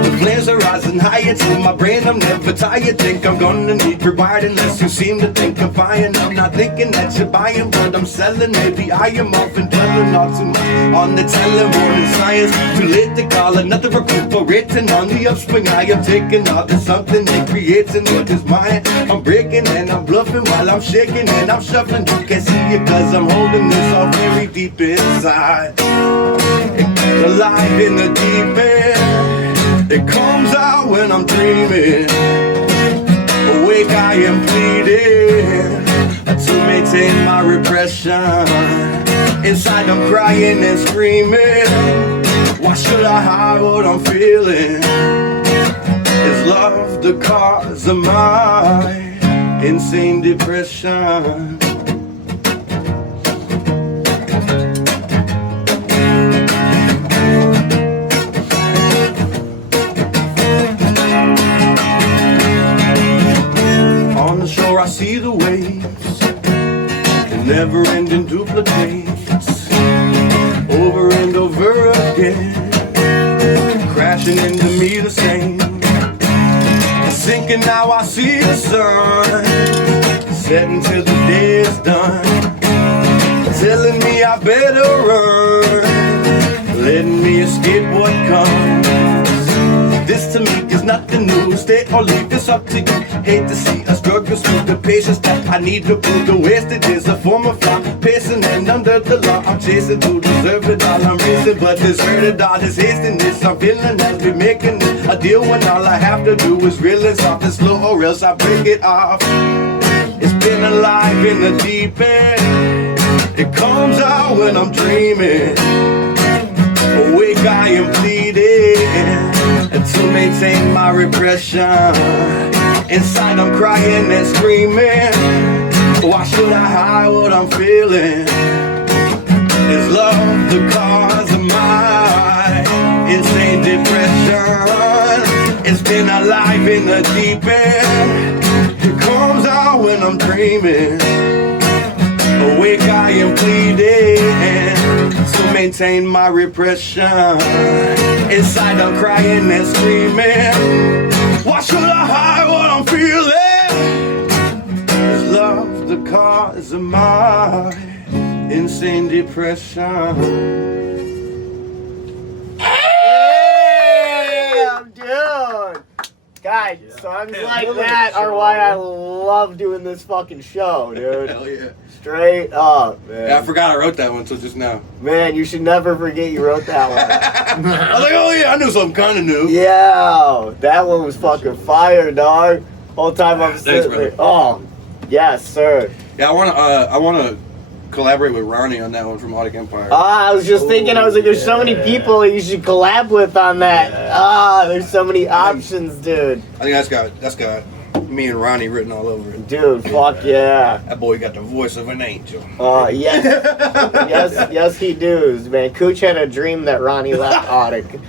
The flares are rising higher to my brain, I'm never tired. Think I'm gonna need rewired unless you seem to think I'm buying. I'm not thinking that you're buying what I'm selling. Maybe I am often dwelling all too much on the telling, morning science. Too late to call another recuperating on the upswing. I am taking all the something that creates and what is mine. I'm breaking and I'm bluffing while I'm shaking and I'm shuffling. You can't see it cause I'm holding this all very deep inside. Alive in the deep end. It comes out when I'm dreaming. Awake I am pleading to maintain my repression. Inside I'm crying and screaming. Why should I hide what I'm feeling? Is love the cause of my insane depression? I see the waves, the never-ending duplicates, over and over again, crashing into me the same. Sinking now I see the sun, setting till the day is done, telling me I better run, letting me escape what comes. This to me is nothing new. Stay or leave, it's up to you. Hate to see us struggle through the patience that I need to prove. The wasted is a form of flaw. Pacing and under the law, I'm chasing to deserve it all. I'm racing, but deserve it all. This hastiness I'm feeling as we making a deal when all I have to do is realize soft and slow, or else I break it off. It's been alive in the deep end. It comes out when I'm dreaming. Awake I am pleading to maintain my repression. Inside I'm crying and screaming. Why should I hide what I'm feeling? Is love the cause of my insane depression? It's been alive in the deep end. It comes out when I'm dreaming. Awake I am pleading, so maintain my repression. Inside I'm crying and screaming. Why should I hide what I'm feeling? Is love the cause of my insane depression? Damn, dude. Guys, songs like that are why I love doing this fucking show, dude. Hell yeah. Straight up, man. Yeah, I forgot I wrote that one until just now. Man, you should never forget you wrote that one. I was like, oh yeah, I knew something kind of new. Yeah, that one was fucking fire, dog. Whole time I'm sitting there. brother. Oh, yes, sir. Yeah, I wanna collaborate with Ronnie on that one from Audic Empire. I was just thinking, I was like, there's so many people you should collab with on that. There's so many options, dude. I think that's got me and Ronnie written all over it. Dude, fuck yeah. That boy got the voice of an angel. Yes. yes, he does, man. Cooch had a dream that Ronnie left Audic.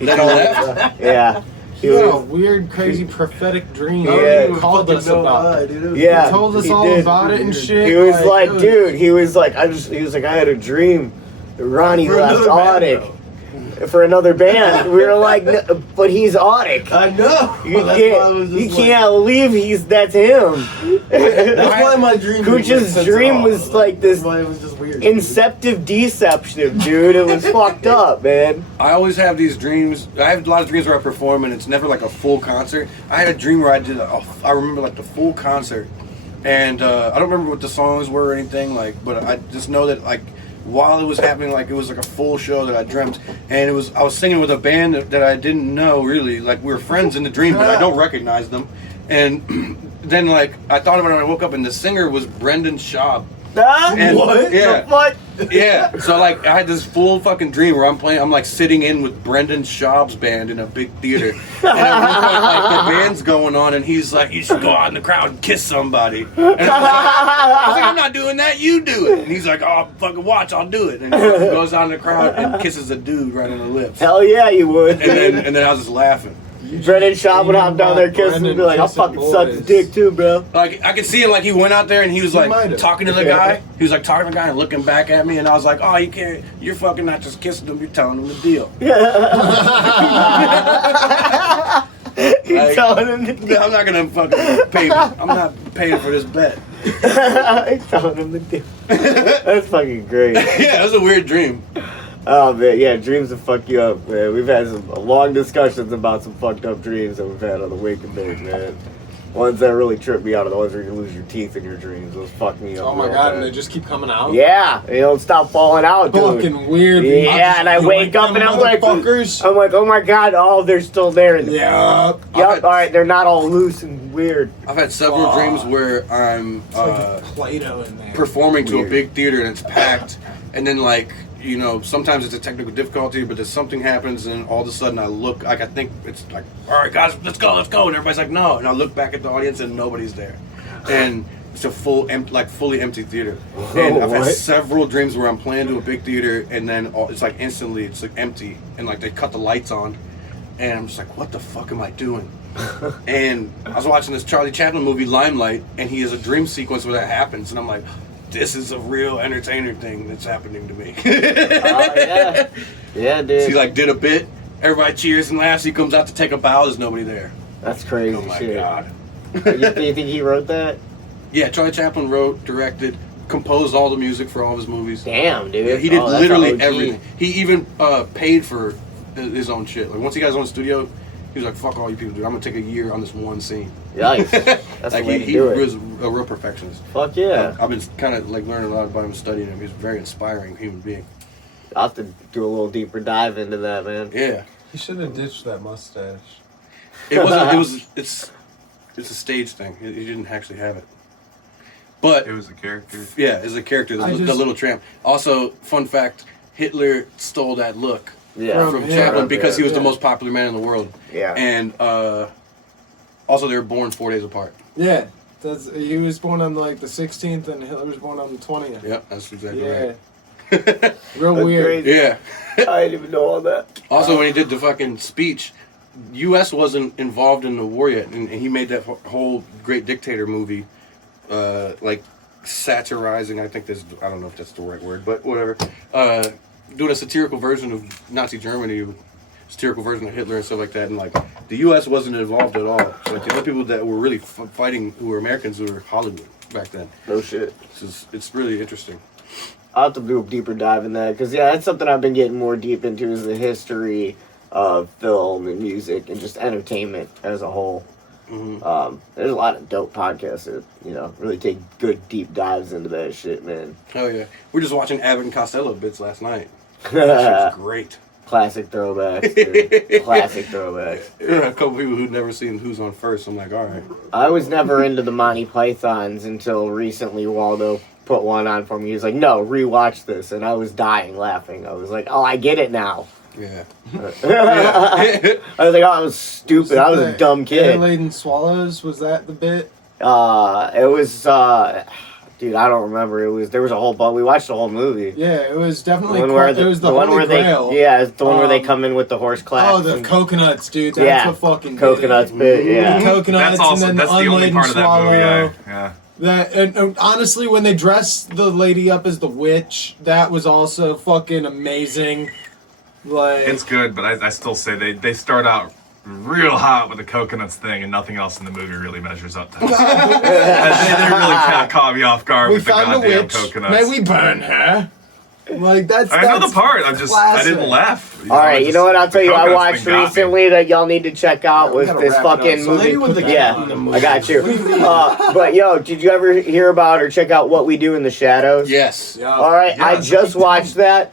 That he left? Yeah. He You had a was, weird, crazy prophetic dream. Yeah. He called us about it. yeah. He told us he all did. about it and shit. He was like, it was- dude, he was like, I had a dream that Ronnie left Audic for another band. We were like, "No, but he's Audic. I know. You That's why I was can't, just you like- can't leave. That's him. That's why my dream. Cooch's dream was like this That's why it was just weird. inceptive deceptive, dude. It was fucked up, man. I always have these dreams. I have a lot of dreams where I perform and it's never like a full concert. I had a dream where I did I remember like the full concert, and I don't remember what the songs were or anything like, but I just know that like while it was happening, like it was like a full show that I dreamt, and I was singing with a band that I didn't know really. Like we were friends in the dream, but I don't recognize them. And then like I thought about it when I woke up, and the singer was Brendan Schaub. And- What? Yeah. The fuck? Yeah, so like I had this full fucking dream where I'm like sitting in with Brendan Schaub's band in a big theater, and at one point like the band's going on, and he's like, "You should go out in the crowd and kiss somebody." And I was like, "I'm not doing that. You do it." And he's like, "Oh, fucking watch, I'll do it." And he goes out in the crowd and kisses a dude right on the lips. Hell yeah, you would. And then I was just laughing. Brendan Schaub would hop down there kissing and be like, I'll fucking suck his dick too, bro. Like I could see it, like he went out there and he was might like have. talking to the guy. He was like talking to the guy and looking back at me, and I was like, "Oh, you can't. You're fucking not just kissing him. You're telling him the deal." He's Like, telling him the deal. I'm not gonna fucking pay. I'm not paying for this bet. He's telling him the deal. That's fucking great. Yeah, it was a weird dream. Oh man, yeah, dreams will fuck you up, man. We've had some long discussions about some fucked up dreams that we've had on the Wake and Bake, man. Ones that really trip me out are the ones where you lose your teeth in your dreams. Those fuck me up. Oh my real god, bad. and they just keep coming out? Yeah, they don't stop falling out, dude. Fucking weird. Yeah, and I wake up and I'm like, oh my god, oh, they're still there. Yeah. Yep, alright, they're not all loose and weird. I've had several dreams where I'm Play-Doh in there. performing to a Weird. big theater and it's packed, and then like, you know, sometimes it's a technical difficulty, but then something happens and all of a sudden I look, like I think it's like, all right guys, let's go, and everybody's like, no, and I look back at the audience and nobody's there, and it's a fully empty theater. And I've had what? several dreams where I'm playing to a big theater and then it's like instantly it's like empty, and like they cut the lights on, and I'm just like, what the fuck am I doing? And I was watching this Charlie Chaplin movie, Limelight, and he has a dream sequence where that happens, and I'm like, this is a real entertainer thing that's happening to me. Oh yeah. Yeah, dude. He like did a bit, everybody cheers and laughs, he comes out to take a bow, there's nobody there. That's crazy Oh my shit. god. You think he wrote that? Yeah, Charlie Chaplin wrote, directed, composed all the music for all of his movies. Damn, dude. Yeah, he did Oh, that's literally OG. everything. He even paid for his own shit. Like once he got his own studio, he was like, fuck all you people, dude. I'm gonna take a year on this one scene. Yikes. That's Like the way to he do it. was a real perfectionist. Fuck yeah. I've been kind of like learning a lot about him, studying him. He's a very inspiring human being. I'll have to do a little deeper dive into that, man. Yeah. He should have ditched that mustache. It wasn't. It's a stage thing. He didn't actually have it. But It was a character. yeah, as a character, the I just- little tramp. Also, fun fact: Hitler stole that look Yeah. from him. Chaplin because he was the Yeah. most popular man in the world. Yeah. And also they were born 4 days apart. Yeah, he was born on like the 16th, and Hitler was born on the 20th. Yep, that's exactly Yeah, right. real That's weird. crazy. Yeah. I didn't even know all that. Also, when he did the fucking speech, U.S. wasn't involved in the war yet, and he made that whole Great Dictator movie, like satirizing. I think I don't know if that's the right word, but whatever. Doing a satirical version of Nazi Germany, satirical version of Hitler and stuff like that, and like the U.S. wasn't involved at all. So like the only people that were really fighting who were Americans who were Hollywood back then. No shit. It's really interesting. I'll have to do a deeper dive in that because that's something I've been getting more deep into is the history of film and music and just entertainment as a whole. Mm-hmm. There's a lot of dope podcasts that really take good deep dives into that shit, man. Oh yeah, we're just watching Abbott and Costello bits last night. That shit's great. Classic throwbacks, dude. Classic throwbacks. Yeah, a couple people who'd never seen Who's on First. I'm like, all right. I was never into the Monty Pythons until recently. Waldo put one on for me. He was like, "No, rewatch this," and I was dying laughing. I was like, "Oh, I get it now." Yeah. I was like, "Oh, I was stupid. I was a dumb kid." Air-laden swallows, was that the bit? It was, dude, I don't remember. There was a whole bunch. We watched the whole movie. Yeah, it was definitely. The one where it was the one Holy where Grail. it's the one where they come in with the horse clap. Oh, the and- coconuts, dude. That's Yeah, the fucking coconuts bit. The Yeah, coconuts, That's and then the only unladen part of that swallow. movie. Yeah. That and honestly, when they dressed the lady up as the witch, that was also fucking amazing. Like It's good, but I still say they start out real hot with the coconuts thing, and nothing else in the movie really measures up to that. they really caught me off guard we with the found a goddamn witch. coconuts. May we burn her? Like that's. I know that's the part. I classic. didn't laugh. All right, you know what? I'll tell you. I the watched coconuts thing got me. recently that y'all need to check out was gotta this wrap it up. fucking So movie. lady with the cat in the movie. I got you. But yo, did you ever hear about or check out What We Do in the Shadows? Yes. All right, I Yes. just watched that.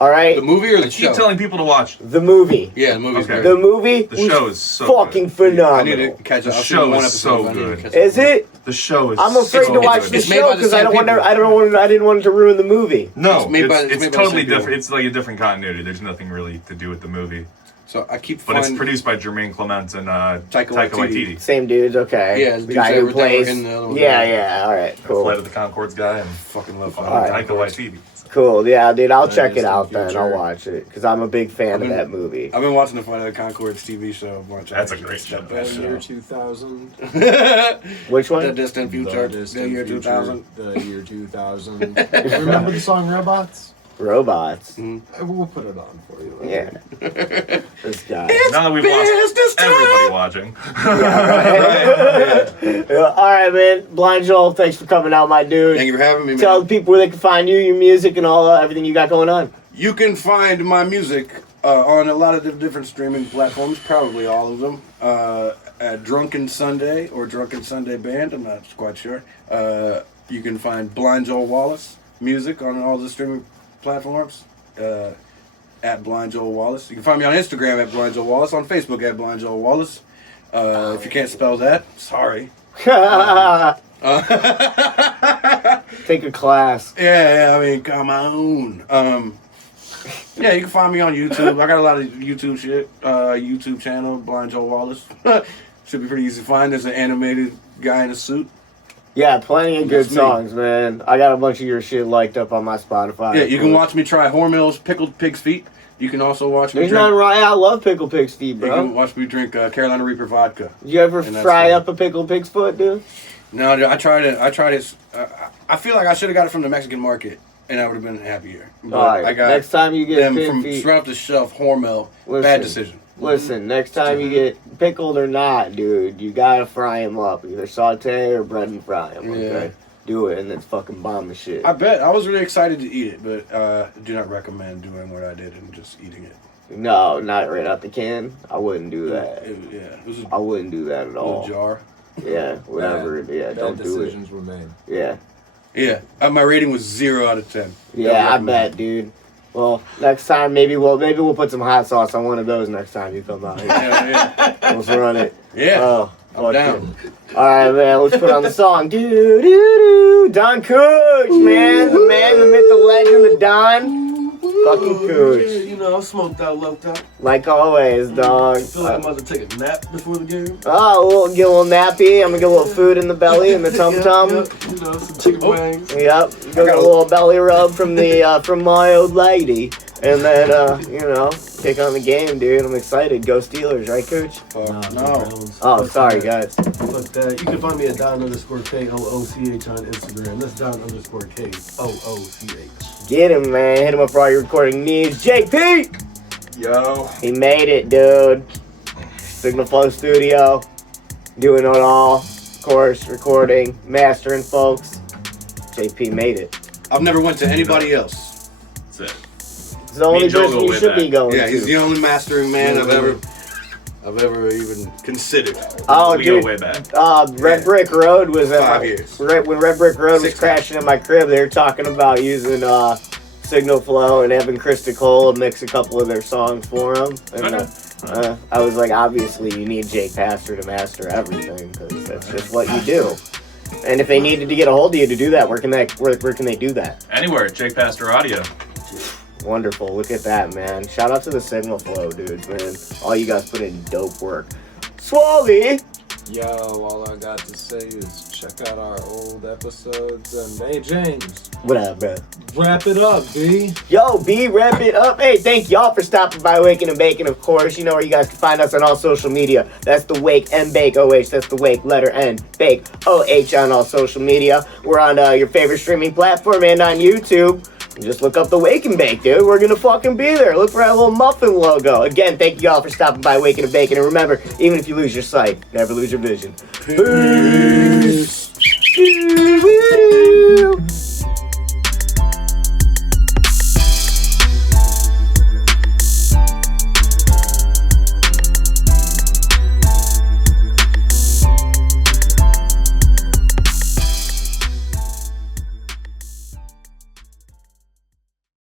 All right, The movie or the I keep show? telling people to watch. the movie. Yeah, the movie's Okay. great. The movie The was show is so fucking good. I need to phenomenal. catch The up. I've show seen one is episode, so but I need to good. catch up. Is it? The show is. I'm afraid to watch the It's made show by the because I same don't want people. to. I didn't want it to ruin the movie. No, It's made by- it's it's made by the totally same people. different. It's like a different continuity. There's nothing really to do with the movie. So I keep But it's finding. produced by Jermaine Clement and Taika Taika Waititi. Waititi. Same dudes, okay. Yeah, the dudes guy that who were plays. in the other one. Yeah. All right, cool. Flight of the Conchords guy and Fucking love Alright. Taika Waititi. Cool. Yeah, dude, I'll check it distant out then. future. I'll watch it because I'm a big fan of been- that movie. I've been watching the Flight of the Conchords TV show a bunch. That's a great It's show. the The best year show. 2000. Which The one? distant future. The year 2000. The year 2000. Remember the song Robots? Robots. We'll put it on for you. Yeah. This guy. Now that we've lost everybody watching. All right, man. Blind Joel, thanks for coming out, my dude. Thank you for having me, Tell man. the people where they can find you, your music, and all everything you got going on. You can find my music on a lot of the different streaming platforms, probably all of them. At Drunken Sunday or Drunken Sunday Band, I'm not quite sure. You can find Blind Joel Wallace music on all the streaming platforms. At Blind Joel Wallace. You can find me on Instagram at Blind Joel Wallace, on Facebook at Blind Joel Wallace. If you can't spell that, sorry. Take a class. Yeah, I mean, come on. Yeah, you can find me on YouTube. I got a lot of YouTube shit. YouTube channel, Blind Joel Wallace. Should be pretty easy to find. There's an animated guy in a suit. Yeah, plenty of good That's me. songs, man. I got a bunch of your shit liked up on my Spotify. Yeah, you can watch me try Hormel's Pickled Pig's Feet. You can also watch me There's drink. nothing wrong. I love pickled pig's feet, You bro. can watch me drink Carolina Reaper vodka. Did you ever And that's fry fine. up a pickled pig's foot, dude? No, dude, I tried it. I feel like I should have got it from the Mexican market, and I would have been happier. But All right. I got Next time you get them pig from feet, straight off the shelf. Hormel, Listen. bad decision. listen. Next time you get pickled or not, dude, you gotta fry them up. Either saute or bread and fry them. Okay, do it and then fucking bomb the shit. I bet I was really excited to eat it, but do not recommend doing what I did and just eating it. No, not right out the can. I wouldn't do that. It was a I wouldn't do that at little all. jar. Yeah, whatever. Yeah, Bad don't do it. decisions were made. Yeah. Yeah, my rating was 0 out of 10. Yeah, I recommend. bet, dude. Well, next time maybe we'll put some hot sauce on one of those next time you come out here. Yeah, Let's run it. yeah. Oh, I'm fuck down. it. All right, man. Let's put on the song. Do do do. Don Cooch, man, the myth, the legend, the Don. fucking Yeah, cooch. you know, I'm smoked out, loped out. Like always, dog. I feel like I'm about to take a nap before the game. Get a little nappy. I'm gonna get a little food in the belly and the tum tum. Yeah, you know, some chicken wings. Yep. Get a little belly rub from the from my old lady, and then you know, kick on the game, dude. I'm excited. Go Steelers, right, Cooch? No. Oh, sorry, guys. Fuck that. You can find me at Don_KOOCH on Instagram. That's Don_KOOCH. Get him, man. Hit him up for all your recording needs. JP! Yo. He made it, dude. Signal Flow Studio. Doing it all. Of course, recording, mastering, folks. JP made it. I've never went to anybody else. That's it. It's the only and Joe person go you way should be back. going Yeah, to. he's the only mastering man I've ever even considered. Oh, We dude. go way back. Red Brick Road was at 5 years. when Red Brick Road was 6 crashing in my crib. They were talking about using Signal Flow and having Krista Cole mix a couple of their songs for them. And, I was like, obviously, you need Jake Pastor to master everything because that's just what you do. And if they needed to get a hold of you to do that, where can they do that? Anywhere, Jake Pastor Audio. Wonderful. Look at that, man. Shout out to the Signal Flow dudes, man. All you guys put in dope work. Swally! Yo, all I got to say is check out our old episodes and hey James, What up, bro? wrap it up, B. Yo, B, wrap it up. Hey, thank y'all for stopping by Waking and Baking, of course. You know where you guys can find us on all social media. That's the Wake and Bake OH. That's the Wake, letter N, Bake OH on all social media. We're on your favorite streaming platform and on YouTube. Just look up the Wake and Bake, dude. We're gonna fucking be there. Look for that little muffin logo. Again, thank you all for stopping by Waking and Baking. And remember, even if you lose your sight, never lose your vision. Peace.